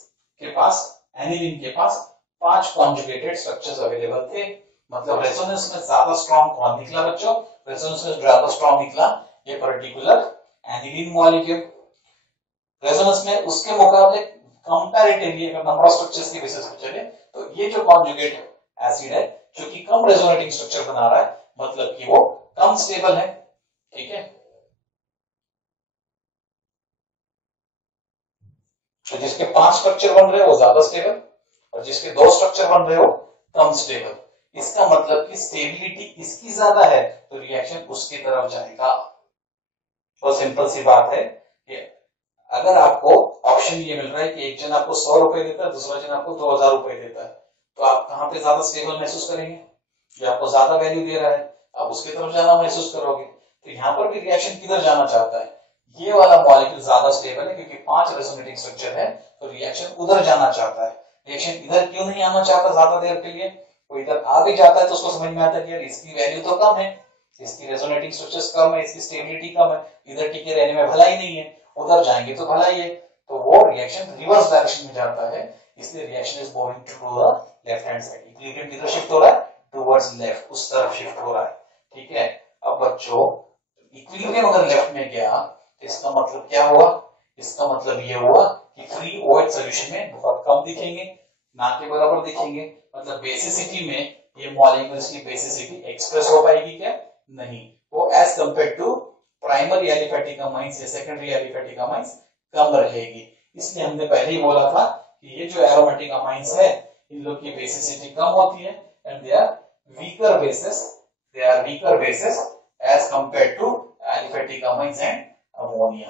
के पास, एनिलीन के पास 5 कॉन्जुगेटेड स्ट्रक्चर्स अवेलेबल थे। मतलब रेजोनेंस में ज्यादा स्ट्रॉन्ग कौन निकला बच्चों? रेजोनेंस में ज्यादा स्ट्रॉन्ग निकला ये पर्टिकुलर एनिलीन मॉलिक्यूल। रेजोनेंस में उसके मुकाबले कंपैरेटिवली अगर नंबर ऑफ स्ट्रक्चर्स की बेसिस पे चले तो ये जो कॉन्जुगेट एसिड है जो कि कम रेजोनेटिंग स्ट्रक्चर बना रहा है, मतलब कि वो कम स्टेबल है। ठीक है, तो जिसके 5 स्ट्रक्चर बन रहे हैं वो ज्यादा स्टेबल, और जिसके 2 स्ट्रक्चर बन रहे हो कम स्टेबल। इसका मतलब कि स्टेबिलिटी इसकी ज्यादा है तो रिएक्शन उसकी तरफ जाएगा। तो सिंपल सी बात है कि अगर आपको ऑप्शन ये मिल रहा है कि एक जन आपको 100 रुपए देता है, दूसरा जन आपको 2000 रुपए देता है, तो आप कहां पे ज्यादा स्टेबल महसूस करेंगे? जो आपको ज्यादा वैल्यू दे रहा है आप उसकी तरफ जाना महसूस करोगे। तो यहाँ पर भी रिएक्शन किधर जाना चाहता है? ये वाला मॉलिक्यूल ज्यादा स्टेबल है क्योंकि 5 रेजोनेटिंग स्ट्रक्चर है, तो रिएक्शन उधर जाना चाहता है। रिएक्शन इधर क्यों नहीं आना चाहता ज्यादा देर के लिए? वो इधर आ भी जाता है तो उसको समझ में आता है कि यार इसकी वैल्यू तो कम है, इसकी रेजोनेटिंग स्ट्रक्चर्स कम है, इसकी स्टेबिलिटी कम है, इधर टिके रहने में भलाई नहीं है, उधर जाएंगे तो भलाई है। तो वो रिएक्शन रिवर्स डायरेक्शन में जाता है, इसलिए reaction is moving to the left hand side. Equilibrium किधर शिफ्ट हो रहा है? टुवर्ड्स लेफ्ट, उस तरफ शिफ्ट हो रहा है। ठीक है, अब बच्चों इक्विलिब्रियम अगर लेफ्ट में गया तो इसका मतलब क्या हुआ? इसका मतलब ये हुआ कि फ्री OH सॉल्यूशन में बहुत कम दिखेंगे, ना के बराबर दिखेंगे। मतलब बेसिसिटी में ये मॉलिक्यूल्स की बेसिसिटी एक्सप्रेस हो पाएगी क्या? नहीं, वो as compared to primary aliphatic amines या सेकेंडरी एलिफेटिक अमाइंस कम रहेगी। इसलिए हमने पहले ही बोला था कि ये जो एरोमेटिक अमाइंस है इन लोग की बेसिसिटी कम होती है, and they are weaker bases as compared to aliphatic amines and ammonia.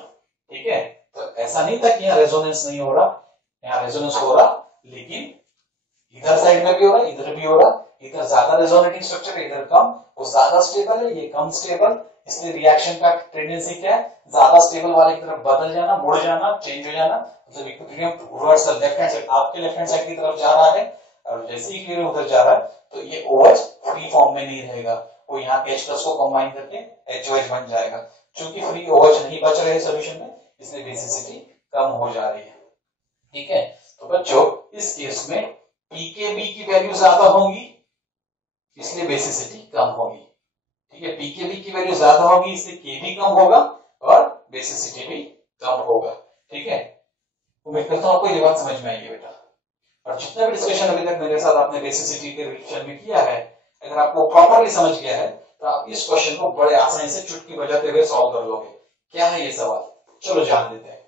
ठीक है, तो ऐसा नहीं था कि यहाँ रेजोनेंस नहीं हो रहा, यहाँ रेजोनेंस हो रहा, लेकिन इधर साइड में भी हो रहा, इधर भी हो रहा। इधर ज्यादा रेजोनेटिंग स्ट्रक्चर है, इधर कम, वो ज्यादा स्टेबल है, ये कम स्टेबल। इसलिए रिएक्शन का टेंडेंसी क्या है? ज्यादा स्टेबल वाले की तरफ बदल जाना, मुड़ जाना, चेंज हो जाना। मतलब equilibrium towards the left hand side, आपके लेफ्ट हैंड साइड की तरफ जा रहा है, और जैसे ही इक्विलिब्रियम उधर जा रहा है तो ये OH फ्री फॉर्म में नहीं रहेगा, वो यहाँ के H+ को कंबाइन करके HOH बन जाएगा। क्योंकि फ्री OH नहीं बच रहे सोल्यूशन में, इसलिए बेसिसिटी कम हो जा रही है। ठीक है, तो बच्चों इस केस में pKb की वैल्यू ज्यादा होगी इसलिए बेसिसिटी कम होगी। ठीक है, pKb की वैल्यू ज्यादा होगी इसलिए Kb कम होगा और बेसिसिटी भी कम होगा। ठीक है, उम्मीद करता हूं आपको ये बात समझ में आई है बेटा। और जितना भी डिस्कशन अभी तक मेरे साथ आपने बेसिसिटी के रिलेशन में किया है, अगर आपको प्रॉपरली समझ गया है तो आप इस क्वेश्चन को बड़े आसानी से चुटकी बजाते हुए सॉल्व कर लोगे। क्या है ये सवाल? चलो जान लेते हैं।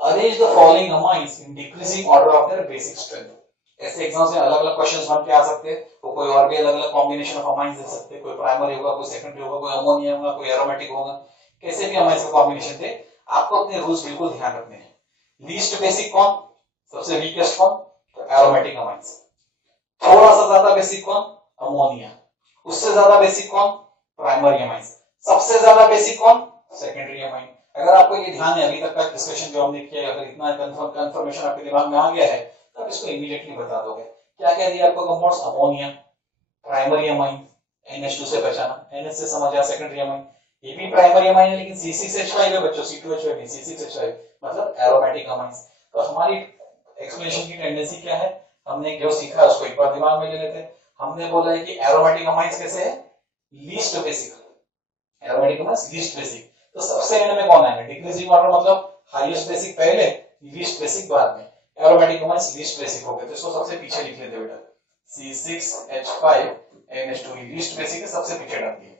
Arrange the following amines in decreasing order of their basic strength. ऐसे एग्जाम्स में अलग अलग क्वेश्चंस बन के आ सकते हैं, तो कोई और भी अलग अलग कॉम्बिनेशन ऑफ अमाइंस दे सकते हैं, कोई प्राइमरी होगा, कोई सेकेंडरी होगा, कोई अमोनिया होगा, कोई एरोमेटिक होगा। कैसे भी अमाइंस का कॉम्बिनेशन थे, आपको अपने रूल्स बिल्कुल ध्यान रखने हैं। लीस्ट बेसिक कौन? सबसे वीकेस्ट कौन? तो एरोमेटिक अमाइंस। थोड़ा सा ज्यादा बेसिक कौन? अमोनिया। उससे ज्यादा बेसिक कौन? Primary amines. सबसे ज्यादा बेसिक कौन? Secondary amine. अगर आपको ये ध्यान है अभी तक का डिस्कशन जो हमने किया, अगर इतना कंफर्मेशन आपके दिमाग में आ गया है तो आप इसको इमीडिएटली बता दोगे। क्या कह दिया आपको compounds? Ammonia, primary amine, NH2 से बचाना, NH से समझ आया सेकेंडरी अमाइन, ये भी प्राइमरी अमाइन है लेकिन C6H5 है बच्चों, C2H5 नहीं C6H5 मतलब एरोमेटिक अमाइंस। तो हमारी एक्सप्लेनेशन की टेंडेंसी क्या है, हमने जो सीखा उसको एक बार दिमाग में ले लेते हैं। हमने बोला है कि एरोमेटिक अमाइंस कैसे है? Least basic, aromatic amines least basic. तो सबसे एंड में कौन आएगा? डिक्रीजिंग ऑर्डर मतलब हाईएस्ट बेसिक पहले, लीस्ट बेसिक बाद में। एरोमेटिक अमाइंस लीस्ट बेसिक हो गए तो इसको सबसे पीछे लिख लेते बेटा, C6H5 NH2 लीस्ट बेसिक है, सबसे पीछे डाल दिए।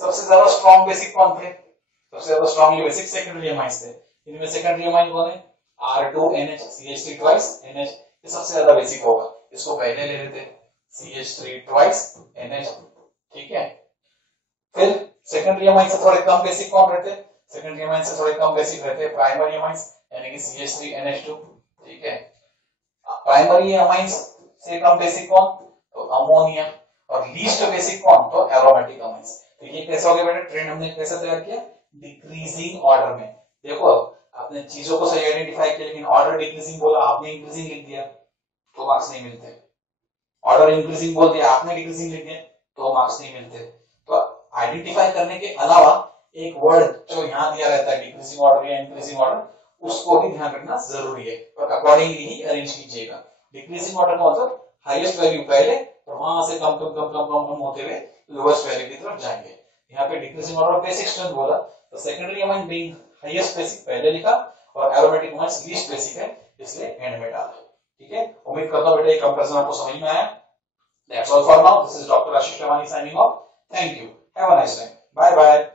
सबसे ज्यादा स्ट्रॉन्ग बेसिक कौन थे? सबसे ज्यादा स्ट्रॉन्गली बेसिक सेकेंडरी अमाइंस थे। इनमें सेकेंडरी अमाइन कौन है? R2NH, CH3 twice NH, ये सबसे ज्यादा बेसिक होगा, इसको पहले ले लेते CH3 twice NH, ठीक है। फिर सेकेंडरी अमाइन से थोड़े कम बेसिक कौन रहते? सेकेंडरी अमाइन से थोड़े कम बेसिक रहते हैं प्राइमरी अमाइंस यानी कि CH3 NH2, ठीक है। प्राइमरी अमाइंस से कम बेसिक कौन? तो अमोनिया। और लीस्ट बेसिक कौन? तो एरोमेटिक अमाइंस। तो ये कैसे हो गया बेटा? ट्रेंड हमने कैसे तैयार किया? डिक्रीजिंग ऑर्डर में। देखो आपने चीजों को सही आइडेंटिफाई किया लेकिन ऑर्डर डिक्रीजिंग बोला, आपने इंक्रीजिंग लिख दिया तो मार्क्स नहीं मिलते। ऑर्डर इंक्रीजिंग बोल दिया, आपने डिक्रीजिंग लिख दिया तो मार्क्स नहीं मिलते। तो आइडेंटिफाई करने के अलावा एक वर्ड जो यहाँ दिया रहता है डिक्रीजिंग ऑर्डर या इंक्रीजिंग ऑर्डर, उसको भी ध्यान रखना जरूरी है और अकॉर्डिंगली ही अरेंज कीजिएगा। डिक्रीजिंग ऑर्डर का मतलब हाईएस्ट वैल्यू पहले और वहां से कम कम कम कम कम कम होते हुए लोएस्ट वैल्यू की तरफ जाएंगे। यहाँ पे डिक्रीजिंग ऑर्डर बेसिक स्ट्रेंथ बोला तो secondary amine being highest basic पहले लिखा और एरोमेटिक अमाइन लीस्ट बेसिक है इसलिए एंड में डाला, ठीक है। उम्मीद करता हूं बेटा ये कंपैरिजन आपको समझ में आया। That's all for now. This is Dr. Ashish Lavani signing off. Thank you. Have a nice time. Bye bye.